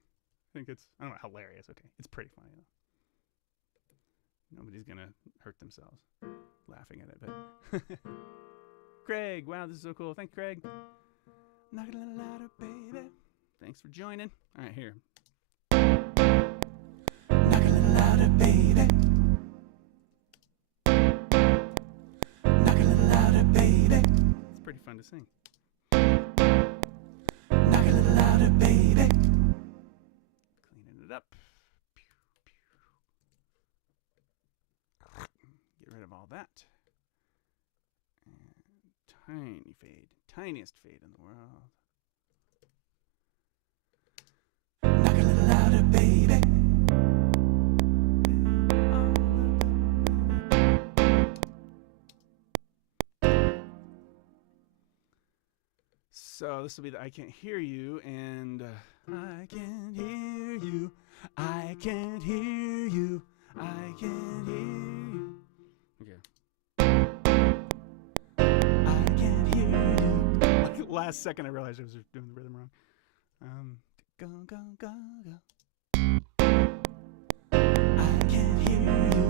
it's, I don't know, hilarious. Okay, it's pretty funny though. Nobody's gonna hurt themselves laughing at it. But Craig, wow, this is so cool. Thanks, Craig. Knock it a little louder, baby. Thanks for joining. All right, here. Knock it a little louder, baby. Knock it a little louder, baby. It's pretty fun to sing. Louder, baby. Cleaning it up. Get rid of all that. And tiny fade. Tiniest fade in the world. Knock a little louder, baby. So this will be the I Can't Hear You, and I can't hear you, I can't hear you, I can't hear you. Okay. I can't hear you. Like last second I realized I was doing the rhythm wrong. Go, go, go, go. I can't hear you.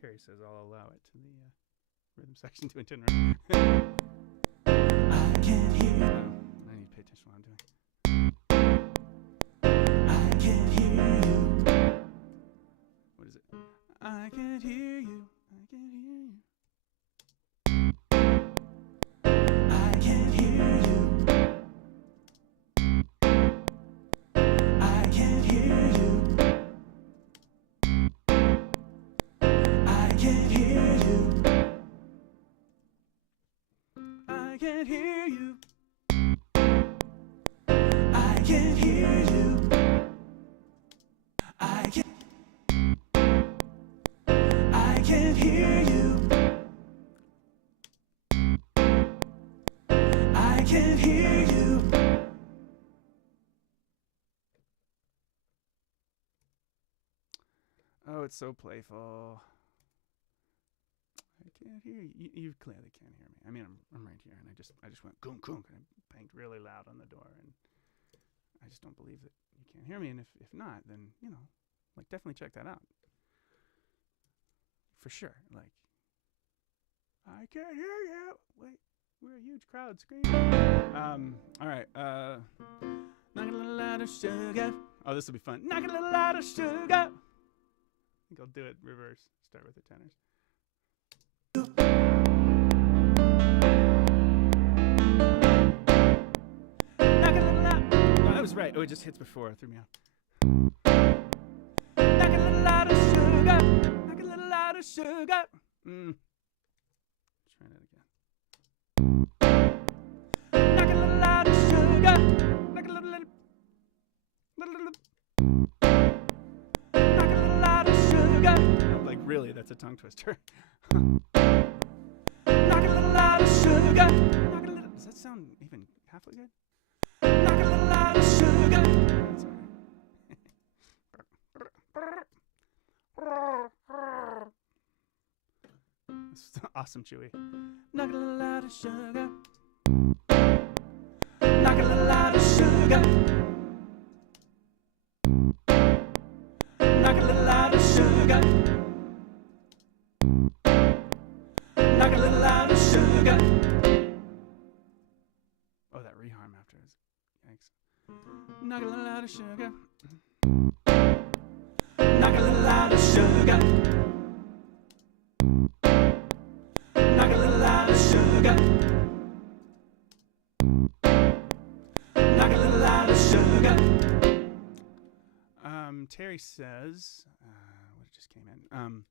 Terry says I'll allow it to the rhythm section to a tin rhythm. I can't hear you. I need to pay attention to what I'm doing. I can't hear you. What is it? I can't hear you. I can't hear you. I can't hear you. I can't hear you. I can't hear you. I can't hear you. I can't hear you. I can't hear you. I can't hear you. Oh, it's so playful. I can't hear you. You clearly can't hear me. I mean, I'm right here, and I just went goom goom, and I banged really loud on the door, and I just don't believe that you can't hear me. And if not, then like definitely check that out for sure. Like, I can't hear you. Wait, we're a huge crowd screaming. All right. Knock it a little louder, sugar. Oh, this will be fun. Knock it a little louder, sugar. I think I'll do it reverse. Start with the tenors. Knock it a little loud. Oh, that was right. Oh, it just hits before. It threw me off. Knock it a little louder, sugar. Knock it a little louder, sugar. Try that again. Knock it a little louder, sugar. Knock it a little. Knock it a little louder, sugar. Like really, that's a tongue twister. Knock a little out of sugar. Knock a little. Does that sound even halfway good? Knock a little out of sugar. That's awesome, Chewy. Knock a little out of sugar. Knock a little out of sugar. Knock a little out of sugar. Knock a little out of sugar. Oh, that reharm after is. Yikes. Knock a little out of sugar. Knock a little out of sugar. Knock a little out of sugar. Knock a little out of sugar. Terry says, what just came in?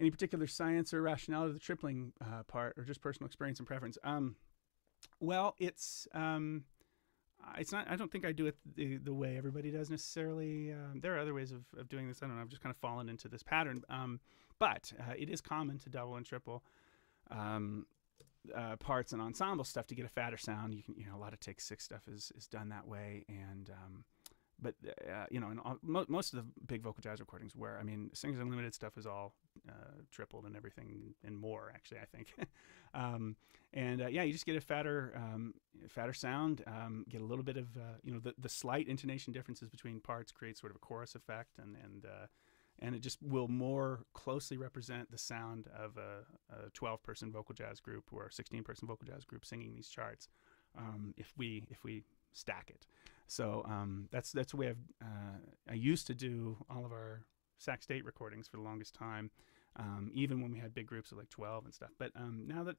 Any particular science or rationale to the tripling part, or just personal experience and preference? Well, it's not. I don't think I do it the way everybody does necessarily. There are other ways of doing this. I don't know. I've just kind of fallen into this pattern. But it is common to double and triple parts and ensemble stuff to get a fatter sound. A lot of take 6 stuff is done that way, and but most of the big vocal jazz recordings where Singers Unlimited stuff is all tripled and everything and more, actually, I think. You just get a fatter sound, get a little bit of the slight intonation differences between parts create sort of a chorus effect, and it just will more closely represent the sound of a 12-person vocal jazz group or a 16-person vocal jazz group singing these charts if we stack it. So that's the way I used to do all of our Sac State recordings for the longest time, even when we had big groups of like 12 and stuff. But now that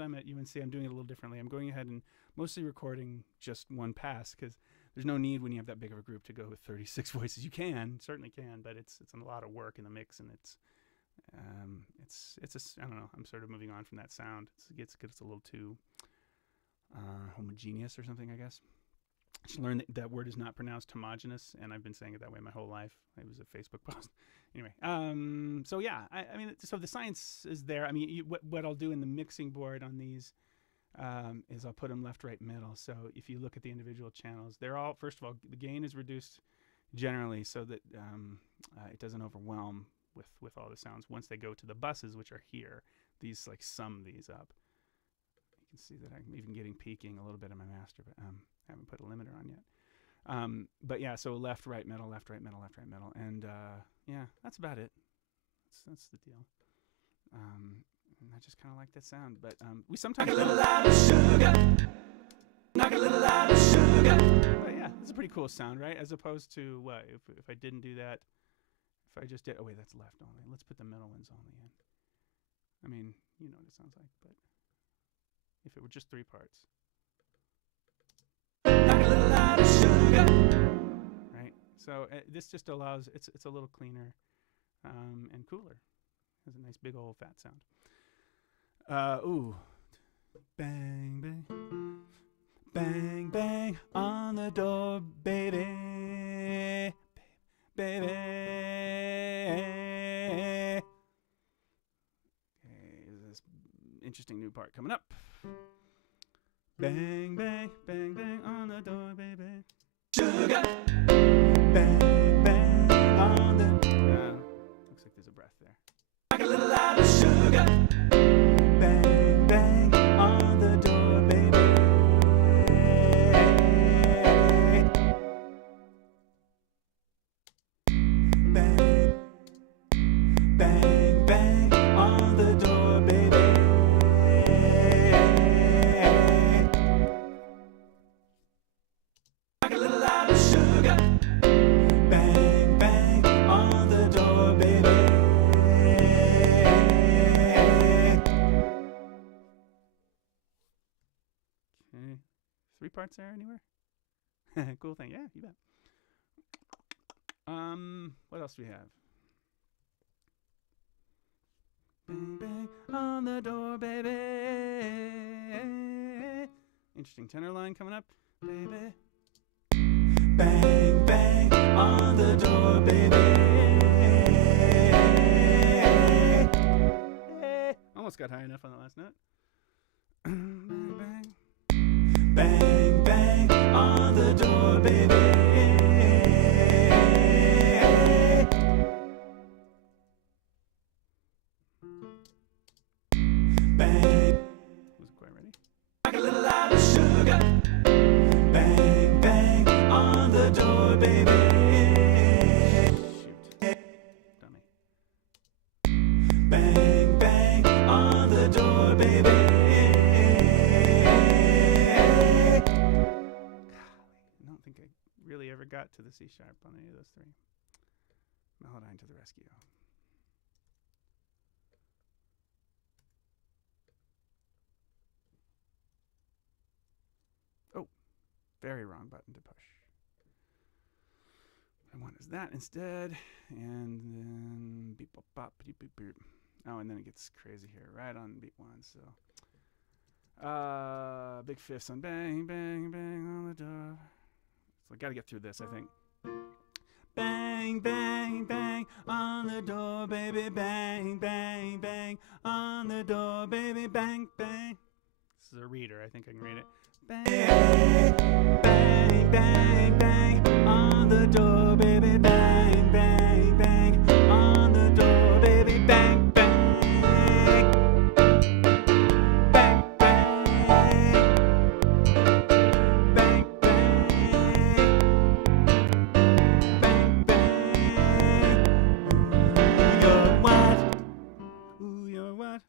I'm at UNC, I'm doing it a little differently. I'm going ahead and mostly recording just one pass, because there's no need when you have that big of a group to go with 36 voices. You certainly can, but it's a lot of work in the mix, and it's I don't know. I'm sort of moving on from that sound. It gets a little too homogeneous or something, I guess. I should learn that word is not pronounced homogeneous, and I've been saying it that way my whole life. It was a Facebook post. Anyway, so yeah, so the science is there. What I'll do in the mixing board on these is I'll put them left, right, middle. So if you look at the individual channels, they're all, first of all, the gain is reduced generally so that it doesn't overwhelm with all the sounds. Once they go to the buses, which are here, these sum these up. You can see that I'm even getting peaking a little bit in my master, but I haven't put a limiter on yet. But yeah, so left, right, middle, left, right, middle, left, right, middle, and yeah, that's about it. That's the deal. And I just kind of like that sound, but we sometimes knock a little out of sugar. Knock a little out of sugar. But yeah, it's a pretty cool sound, right? As opposed to what if I didn't do that. If I just did, oh wait, that's left only. Let's put the middle ones only in. You know what it sounds like, but if it were just 3 parts. Knock a little out of sugar. Right? So this just allows, it's a little cleaner and cooler. It has a nice big old fat sound. Ooh. Bang, bang. Bang, bang on the door, baby. Baby. Okay, this interesting new part coming up. Bang, bang, bang, bang on the door, baby. Sugar. Bang, bang on the... looks like there's a breath there. Knock a little out of sugar. Bang, bang on the door, baby. Bang, bang, bang on the door, baby. Knock a little out of sugar. Bang, bang on the door, baby. Okay. 3 parts there anywhere? Cool thing. Yeah, you bet. What else do we have? Bang, bang on the door, baby. Interesting tenor line coming up, baby. Bang, bang on the door, baby. got high enough on the last note. Bang, bang. Bang, bang on the door, baby. Bang. Wasn't quite ready. Like a little lot of sugar. Bang, bang on the door, baby. Shoot. Dummy. Bang, bang on the door, baby. I don't think I really ever got to the C sharp on any of those three. Melodyne to the rescue. Oh, very wrong button to push. What I want is that instead, and then beep bop bop beep beep beep. Oh, and then it gets crazy here, right on beat one. So, big fifths on bang bang bang on the door. So I got to get through this, I think. Bang, bang, bang on the door, baby. Bang, bang, bang on the door, baby. Bang, bang. This is a reader. I think I can read it. Bang, bang, bang, bang on the door, baby. Bang, bang, bang on the door, baby. Bang, bang. Bang, bang. Bang, bang. Ooh, you're what? Ooh, you're what?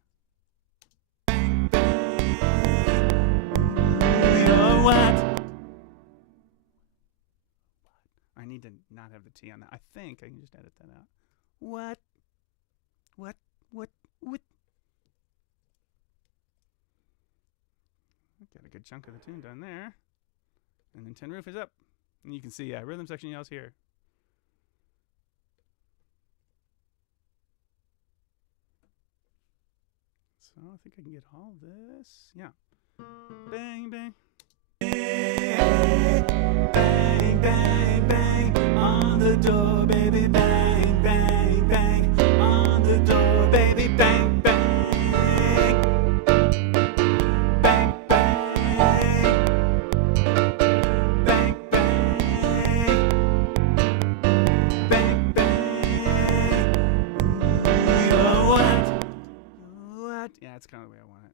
I need to not have the T on that. I think I can just edit that out. What? What? Got a good chunk of the tune done there. And then tin roof is up. And you can see, rhythm section yells here. So I think I can get all of this. Yeah. Bang, bang. Bang, bang, bang on the door, baby. Bang, bang, bang on the door, baby. Bang, bang. Bang, bang. Bang, bang. Bang, bang. Ooh, you're what? What? Yeah, that's kind of the way I want it.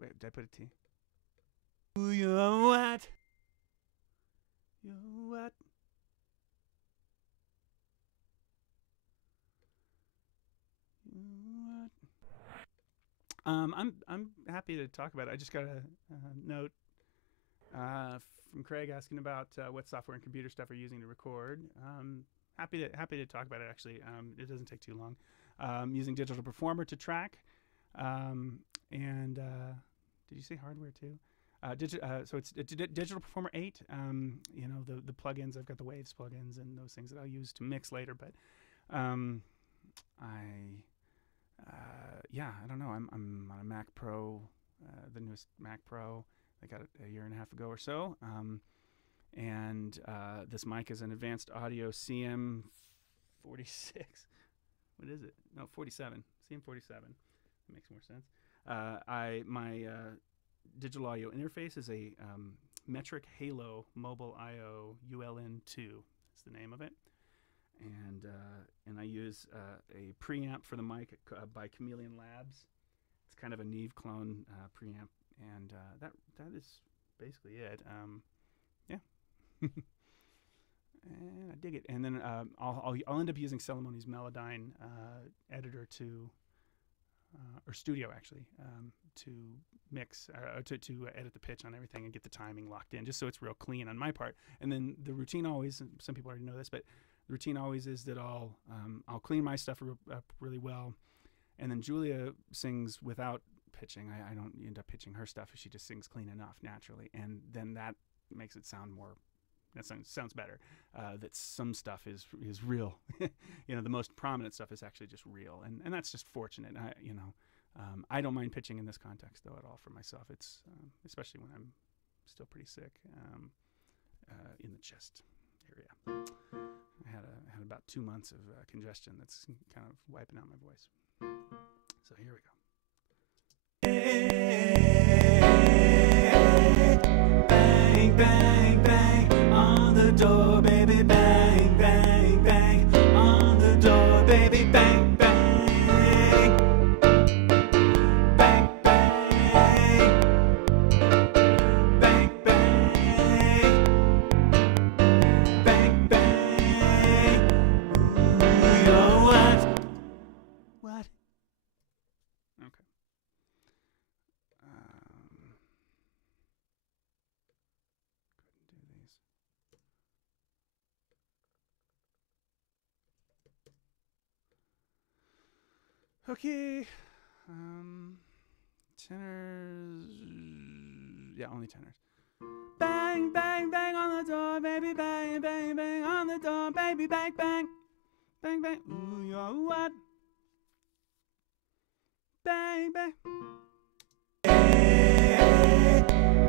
Wait, did I put a T? Ooh, you're what? Yo, what? I'm happy to talk about it. I just got a note from Craig asking about what software and computer stuff are using to record. Happy to talk about it. Actually, it doesn't take too long. Using Digital Performer to track, and did you say hardware too? So it's Digital Performer 8. You know, the plugins. I've got the Waves plugins and those things that I'll use to mix later. But I don't know. I'm on a Mac Pro, the newest Mac Pro. I got it a year and a half ago or so. And this mic is an advanced audio CM46. What is it? No, 47. CM47. That makes more sense. My digital audio interface is a Metric Halo Mobile IO ULN2. That's the name of it. And I use a preamp for the mic by Chameleon Labs. It's kind of a Neve clone preamp, and that is basically it. Yeah, and I dig it. And then I'll end up using Celemoni's Melodyne editor to or Studio actually to mix to edit the pitch on everything and get the timing locked in, just so it's real clean on my part. And then the routine always, some people already know this, but the routine always is that I'll clean my stuff up really well, and then Julia sings without pitching. I don't end up pitching her stuff. She just sings clean enough naturally, and then that makes it sound more. That sounds better. That some stuff is real. You know, the most prominent stuff is actually just real, and that's just fortunate. I don't mind pitching in this context though at all for myself. It's especially when I'm still pretty sick in the chest area. I had about 2 months of congestion that's kind of wiping out my voice. So here we go. Bang, bang, bang on the door, baby. Bang, bang, bang on the door, baby. Bang, bang. Bang, bang. Bang, bang. Bang, bang. Ooh, you're what? What? Okay. Couldn't do these. Okay. Tenors. Yeah, only tenors. Bang, bang, bang on the door, baby. Bang, bang, bang on the door, baby. Bang, bang. Bang, bang. Ooh, you're what? Bang, bang.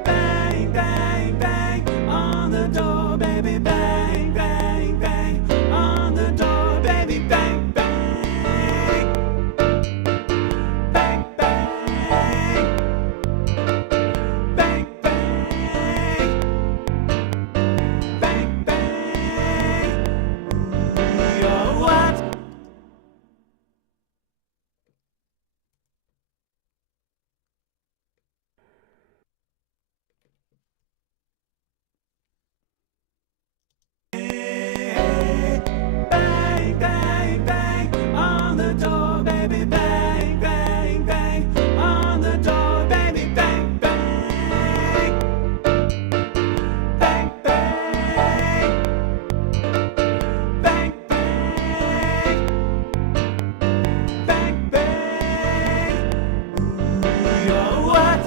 Bang, bang, bang on the door, baby. Bang, bang, bang on the door, baby. Bang, bang. Bang, bang. Bang, bang. Bang, bang. Ooh, you're what? Bang, bang, bang on the door, baby. Bang, bang, bang on the door, baby. Bang, bang. Bang, bang. Bang, bang. Bang, bang. Ooh, you're what?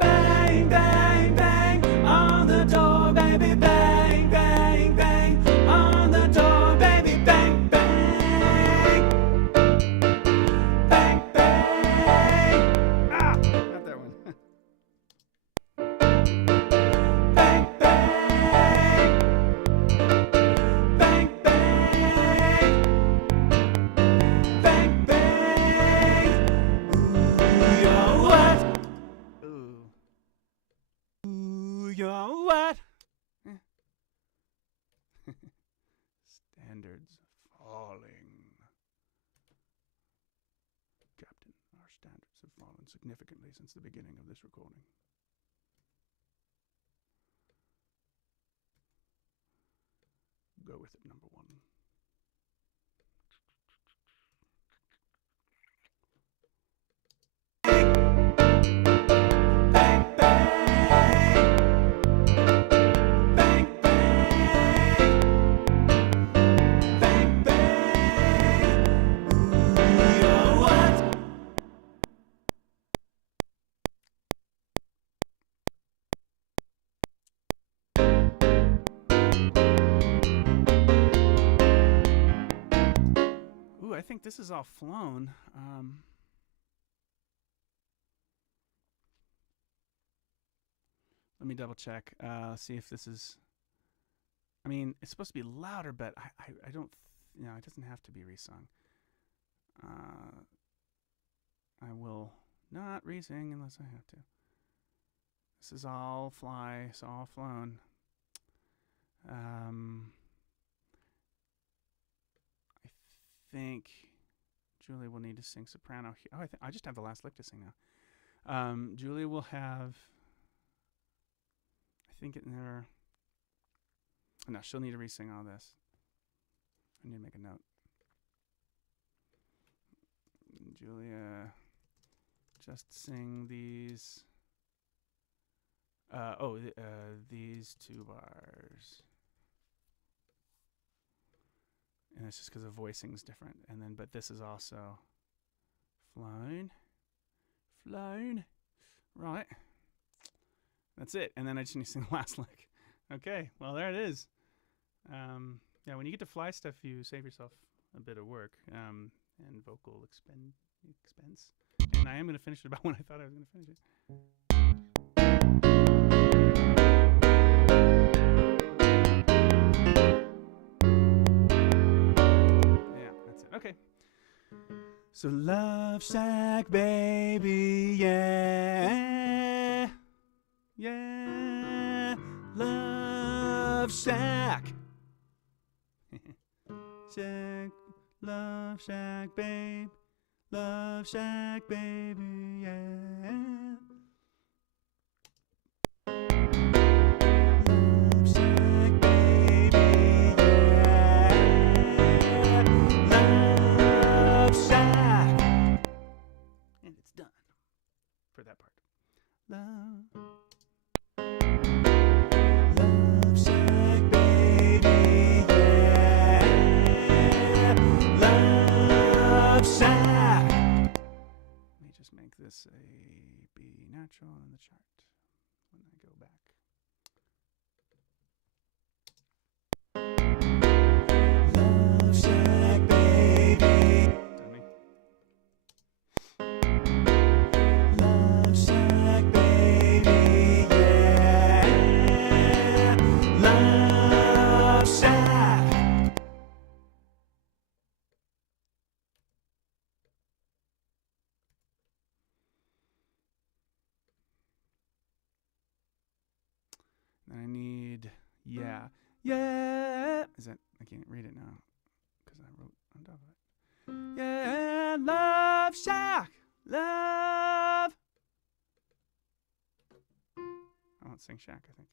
Bang, bang, bang on the door, baby. Bang, bang, bang on the door, baby. Bang, bang. Bang, bang. Ah, not that one. Bang, bang. Bang, bang. Bang, bang. Ooh, you're what? Ooh. Ooh, you're what? Standards falling. Captain, our standards have fallen significantly since the beginning of this recording. Go with it, number one. Bang, bang. Bang, bang. Bang, bang. Ooh, you're what? Ooh, I think this is all flown. Let me double check. See if this is. I mean, it's supposed to be louder, but I don't. You know, it doesn't have to be resung. I will not resing unless I have to. This is all fly. It's all flown. I think Julie will need to sing soprano. Oh, I just have the last lick to sing now. Julie will have. I think it never. No, she'll need to re-sing all this. I need to make a note. Julia, just sing these. These two bars. And it's just because the voicing's different. And then, but this is also flown. Right. That's it. And then I just need to sing the last lick. Okay, well, there it is. Yeah, when you get to fly stuff, you save yourself a bit of work and vocal expense. And I am going to finish it about when I thought I was going to finish it. Okay. So Love Shack, baby, yeah. Yeah. Love Shack. Shack. Love Shack, babe. Love Shack, baby, yeah. Love Shack, baby, yeah. Love Shack. And it's done for that part. Love Shack, baby, yeah. Love Shack. Let me just make this a B natural in the chart when I go back. Love Shack, baby. Dummy. Love Shack, baby, yeah. Love Shack. Then I need, yeah. Yeah. Is that, I can't read it now because I wrote on top of it. Yeah, Love Shack. Love. I won't sing Shack, I think.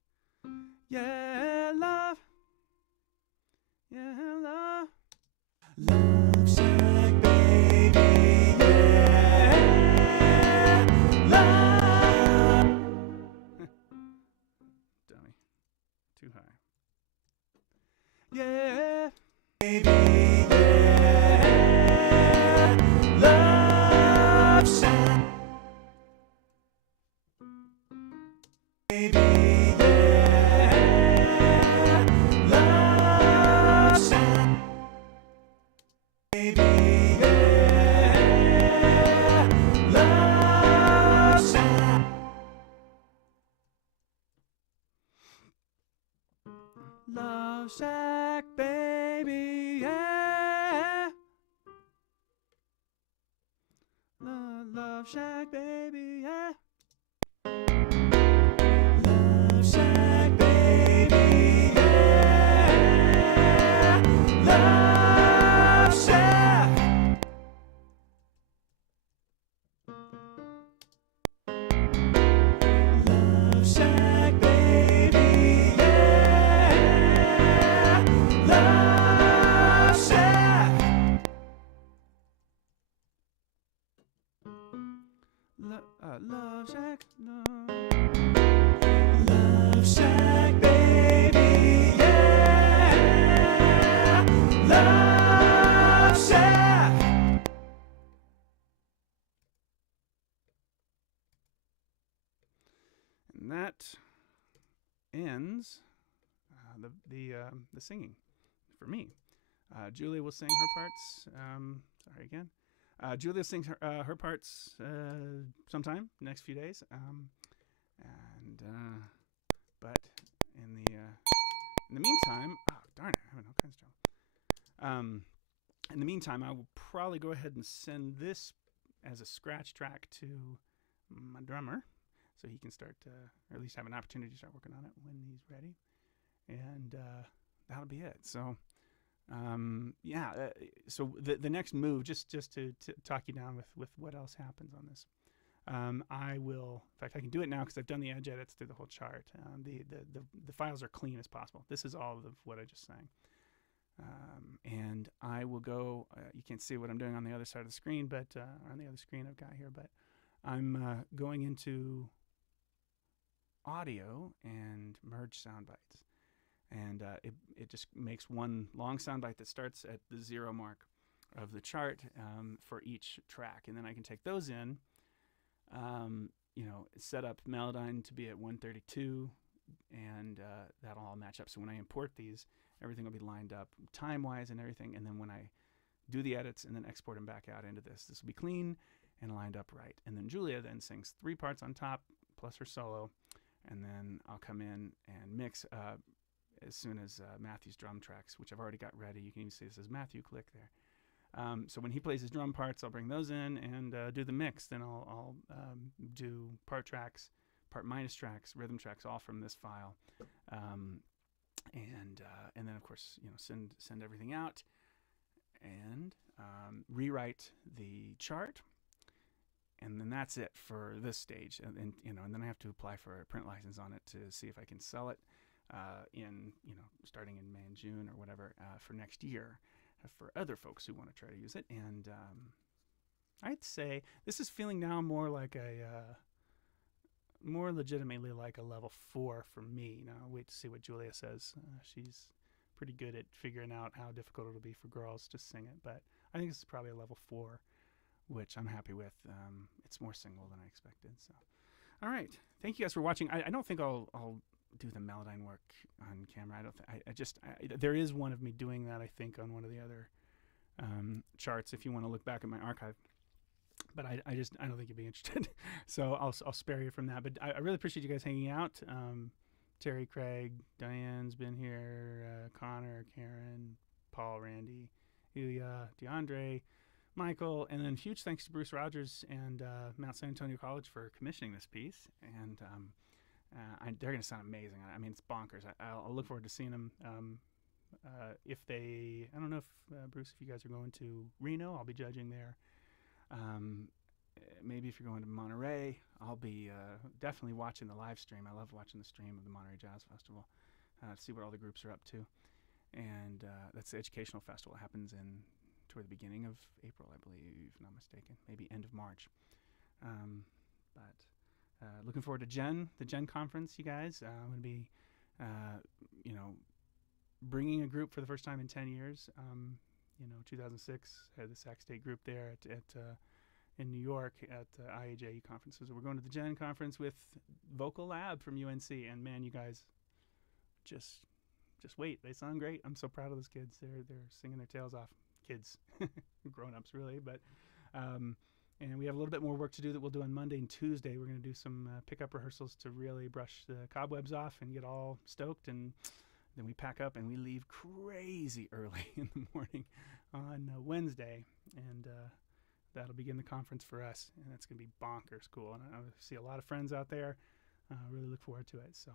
Yeah, love. Yeah, love. Love Shack, baby, yeah. Love. Dummy. Too high. Yeah, baby, yeah. Love Shack. Baby, yeah. Love Shack. Baby, yeah. Love Shack. Love Shack, baby, yeah. Love Shack, baby, yeah. Love Shack, baby, yeah. Love Shack. Love Shack, baby, yeah. Love Shack. Love Shack, no. Love Shack, baby, yeah. Love Shack. And that ends the singing for me. Julia will sing her parts. Sorry again. Julia sings her parts sometime next few days. But in the meantime, oh darn it, I'm having all kinds of trouble. In the meantime, I will probably go ahead and send this as a scratch track to my drummer, so he can start, or at least have an opportunity to start working on it when he's ready, and that'll be it. So. So the next move, just to talk you down with what else happens on this. I will, in fact, I can do it now because I've done the edge edits through the whole chart. The files are clean as possible. This is all of what I just sang. And I will go, you can't see what I'm doing on the other side of the screen, but on the other screen I've got here, but I'm going into audio and merge sound bites. And it just makes one long soundbite that starts at the 0 mark of the chart for each track, and then I can take those in, set up Melodyne to be at 132, and that'll all match up. So when I import these, everything will be lined up time-wise and everything, and then when I do the edits and then export them back out into this will be clean and lined up right. And then Julia then sings 3 parts on top plus her solo, and then I'll come in and mix as soon as Matthew's drum tracks, which I've already got ready. You can even see this as Matthew click there. So when he plays his drum parts, I'll bring those in and do the mix. Then I'll do part tracks, part minus tracks, rhythm tracks, all from this file, and then of course send everything out and rewrite the chart, and then that's it for this stage. And then I have to apply for a print license on it to see if I can sell it starting in May and June or whatever for next year. For other folks who want to try to use it. And I'd say this is feeling now more like more legitimately like a level 4 for me. Now I'll wait to see what Julia says. She's pretty good at figuring out how difficult it'll be for girls to sing it, but I think this is probably a level 4, which I'm happy with. It's more single than I expected. So, all right, thank you guys for watching. I don't think I'll do the Melodyne work on camera. There is one of me doing that, I think, on one of the other charts if you want to look back at my archive, but I don't think you'd be interested. So I'll spare you from that, but I really appreciate you guys hanging out. Terry, Craig, Diane's been here, Connor, Karen, Paul, Randy, Ilya, DeAndre, Michael, and then huge thanks to Bruce Rogers and Mount San Antonio College for commissioning this piece. And they're going to sound amazing. I mean, it's bonkers. I'll look forward to seeing them. I don't know if, Bruce, if you guys are going to Reno, I'll be judging there. Maybe if you're going to Monterey, I'll be definitely watching the live stream. I love watching the stream of the Monterey Jazz Festival to see what all the groups are up to. And that's the educational festival. It happens toward the beginning of April, I believe, if I'm not mistaken. Maybe end of March. Looking forward to the Gen conference, you guys. I'm going to be, bringing a group for the first time in 10 years. 2006 had the Sac State group there in New York at IAJE conferences. We're going to the Gen conference with Vocal Lab from UNC, and man, you guys, just wait. They sound great. I'm so proud of those kids. They're singing their tails off. Kids, grown-ups really, but. And we have a little bit more work to do that we'll do on Monday and Tuesday. We're going to do some pickup rehearsals to really brush the cobwebs off and get all stoked. And then we pack up and we leave crazy early in the morning on Wednesday. And that'll begin the conference for us. And it's going to be bonkers cool. And I see a lot of friends out there. Really look forward to it. So,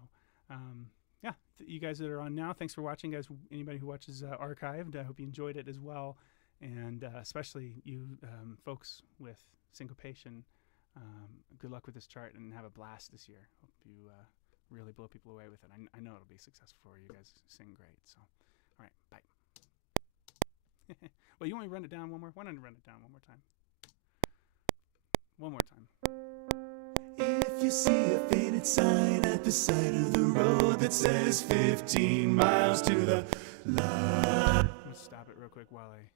you guys that are on now, thanks for watching, guys. Anybody who watches archived, I hope you enjoyed it as well. And especially you folks with syncopation, good luck with this chart and have a blast this year. Hope you really blow people away with it. I know it'll be successful for you. You guys sing great. So, all right, bye. Well, you want me to run it down one more? Why don't I run it down one more time? One more time. If you see a faded sign at the side of the road that says 15 miles to the left. Let me stop it real quick while there's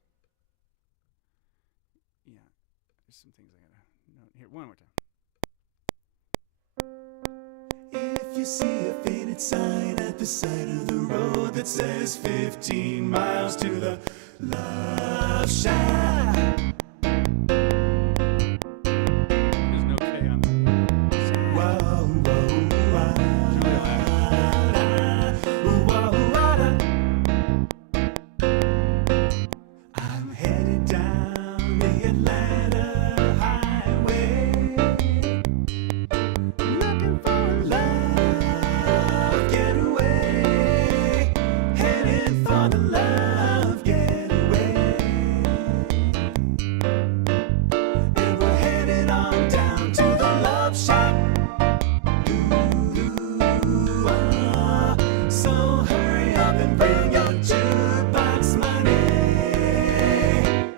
some things I gotta note here. One more time. If you see a faded sign at the side of the road that says 15 miles to the Love Shack. There's no K on that. I'm headed down the Atlanta highway, looking for a love getaway, heading for the love getaway, and we're headed on down to the Love Shack. So hurry up and bring your jukebox money.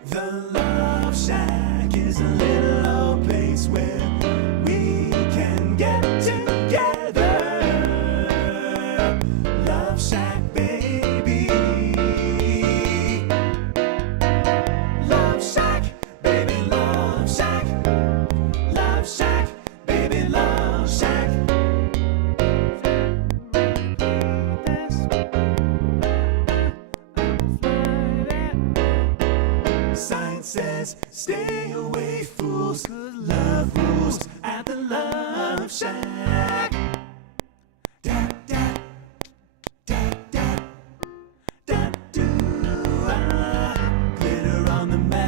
The Love Shack is a little old place where we can get together. Love Shack, baby. Love Shack, baby, Love Shack. Love Shack, baby, Love Shack. Sign says, stay away, fools. Love rules at the Love Shack. Da da da da da do. Glitter on the map.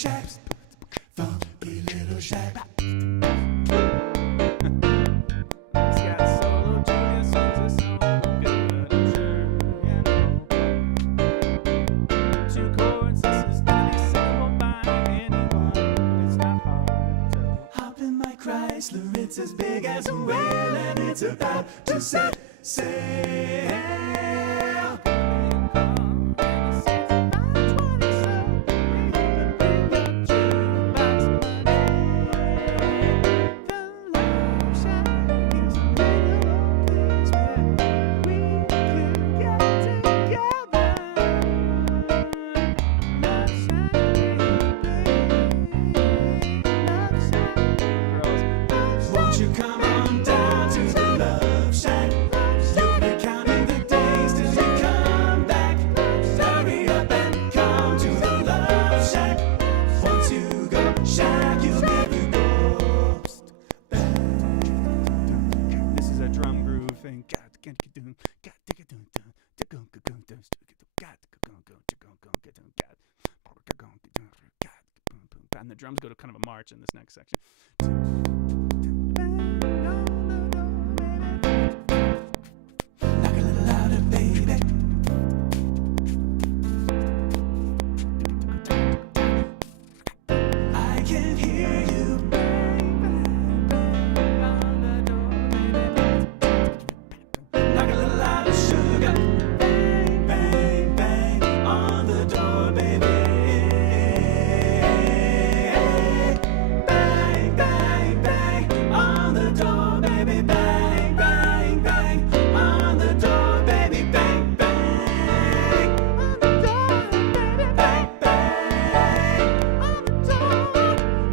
shack, funky little shack. He's got solo Julia songs that sound good, I'm sure you know. 2 chords, this is gonna be singable by anyone. It's not hard to Hop in my Chrysler, it's as big as a whale, and it's about to set sail. Won't you come on down to the Love Shack? You'll be counting the days till you come back. Hurry up and come to the Love Shack. Once you go shack, you'll never go back. This is a drum groove thing. And the drums go to kind of a march in this next section. Knock a little louder, baby. I can hear you. Knock a little louder, sugar. Bang, bang, bang on the door, baby. Bang, bang, bang on the door, baby. Bang, bang, bang on the door, baby. Bang, bang on the door, baby. Bang, bang on the door.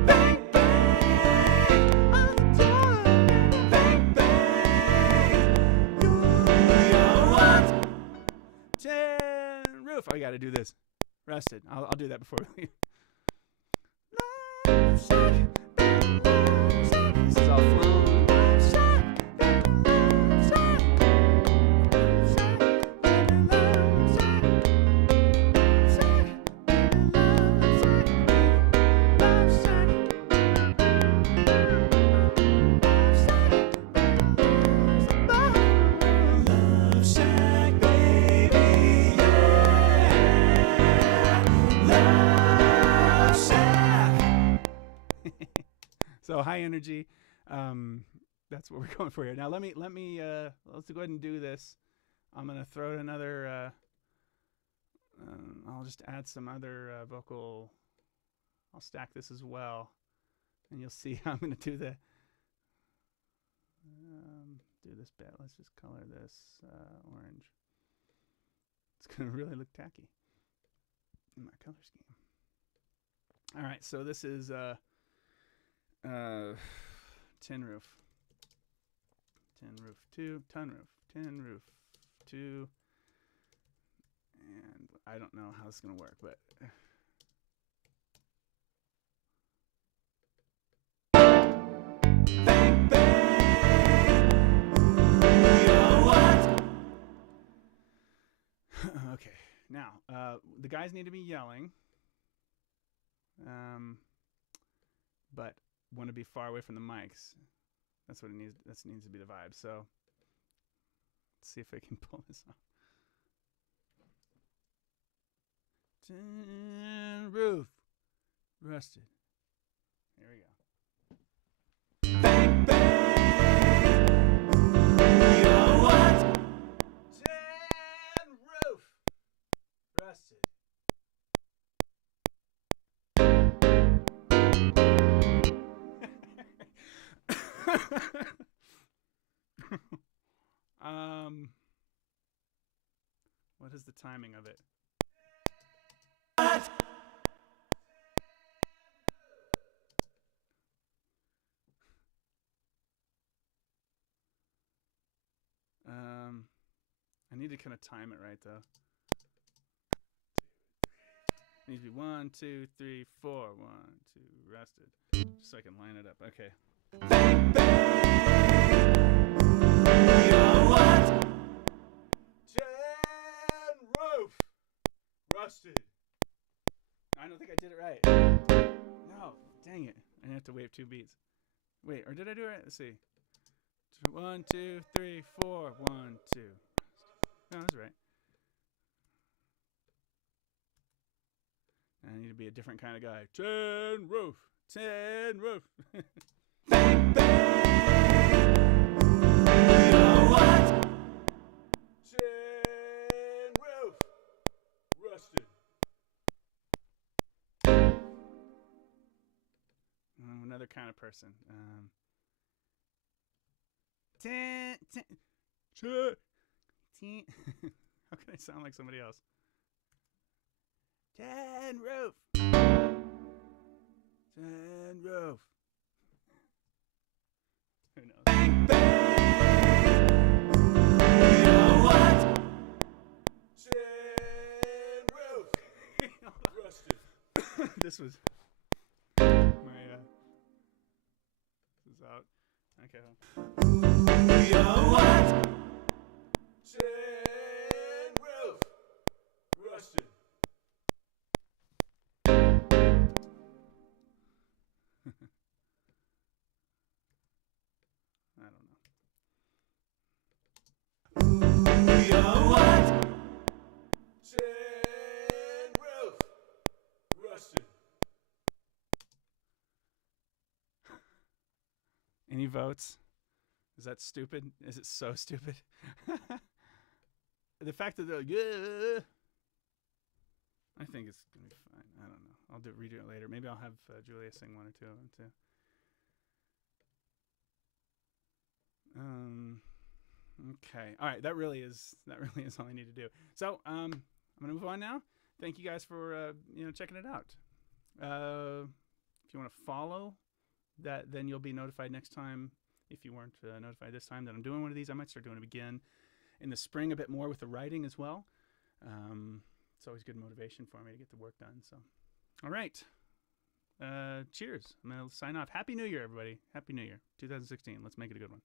Bang, bang on the door, baby. Bang, bang. You're what? Tin roof. I gotta do this. Rested. I'll do that before we leave. This is all flown. Love Shack, baby, yeah. Love Shack. So high energy. That's what we're going for here. Now let's go ahead and do this. I'm gonna throw in another. I'll just add some other vocal. I'll stack this as well, and you'll see how I'm gonna do the. Do this bit. Let's just color this orange. It's gonna really look tacky in my color scheme. All right, so this is tin roof. Tin roof 2, tin roof 2, and I don't know how this is gonna work, but Bang, bang. Ooh, you're what? okay. Now the guys need to be yelling, but want to be far away from the mics. That's what it needs. That needs to be the vibe. So let's see if I can pull this off. Tin roof rusted. Here we go. Bang, bang. Ooh, you're what? Tin roof rusted. What is the timing of it? What? I need to kind of time it right though. It needs to be 1, 2, 3, 4. 1, 2, rested. Just so I can line it up. Okay. Bang, bang. Ooh, you're what? Tin roof rusted. I don't think I did it right. No, dang it. I have to wait 2 beats. Wait, or did I do it right? Let's see. 1, 2, 3, 4. 1, 2. No, that's right. I need to be a different kind of guy. Tin roof. Tin roof. Bang, bang. You know what? Tin roof. Rusted. Another kind of person. Tin. How can I sound like somebody else? Tin roof. Tin roof. Who knows? Bang, bang. You know what? Tin roof. Rusted. This was my. This is out. Okay. You know what? Tin roof. Rusted. I don't know. You know what? Tin roof. Rusted. Any votes? Is that stupid? Is it so stupid? The fact that they're like, yeah, I think it's gonna be fine. I don't know. I'll redo it later. Maybe I'll have Julia sing 1 or 2 of them too. Okay. All right. That really is all I need to do. So I'm gonna move on now. Thank you guys for checking it out. If you want to follow that, then you'll be notified next time. If you weren't notified this time that I'm doing one of these, I might start doing it again in the spring a bit more with the writing as well. It's always good motivation for me to get the work done. So, all right. Cheers. I'm going to sign off. Happy New Year, everybody. Happy New Year. 2016. Let's make it a good one.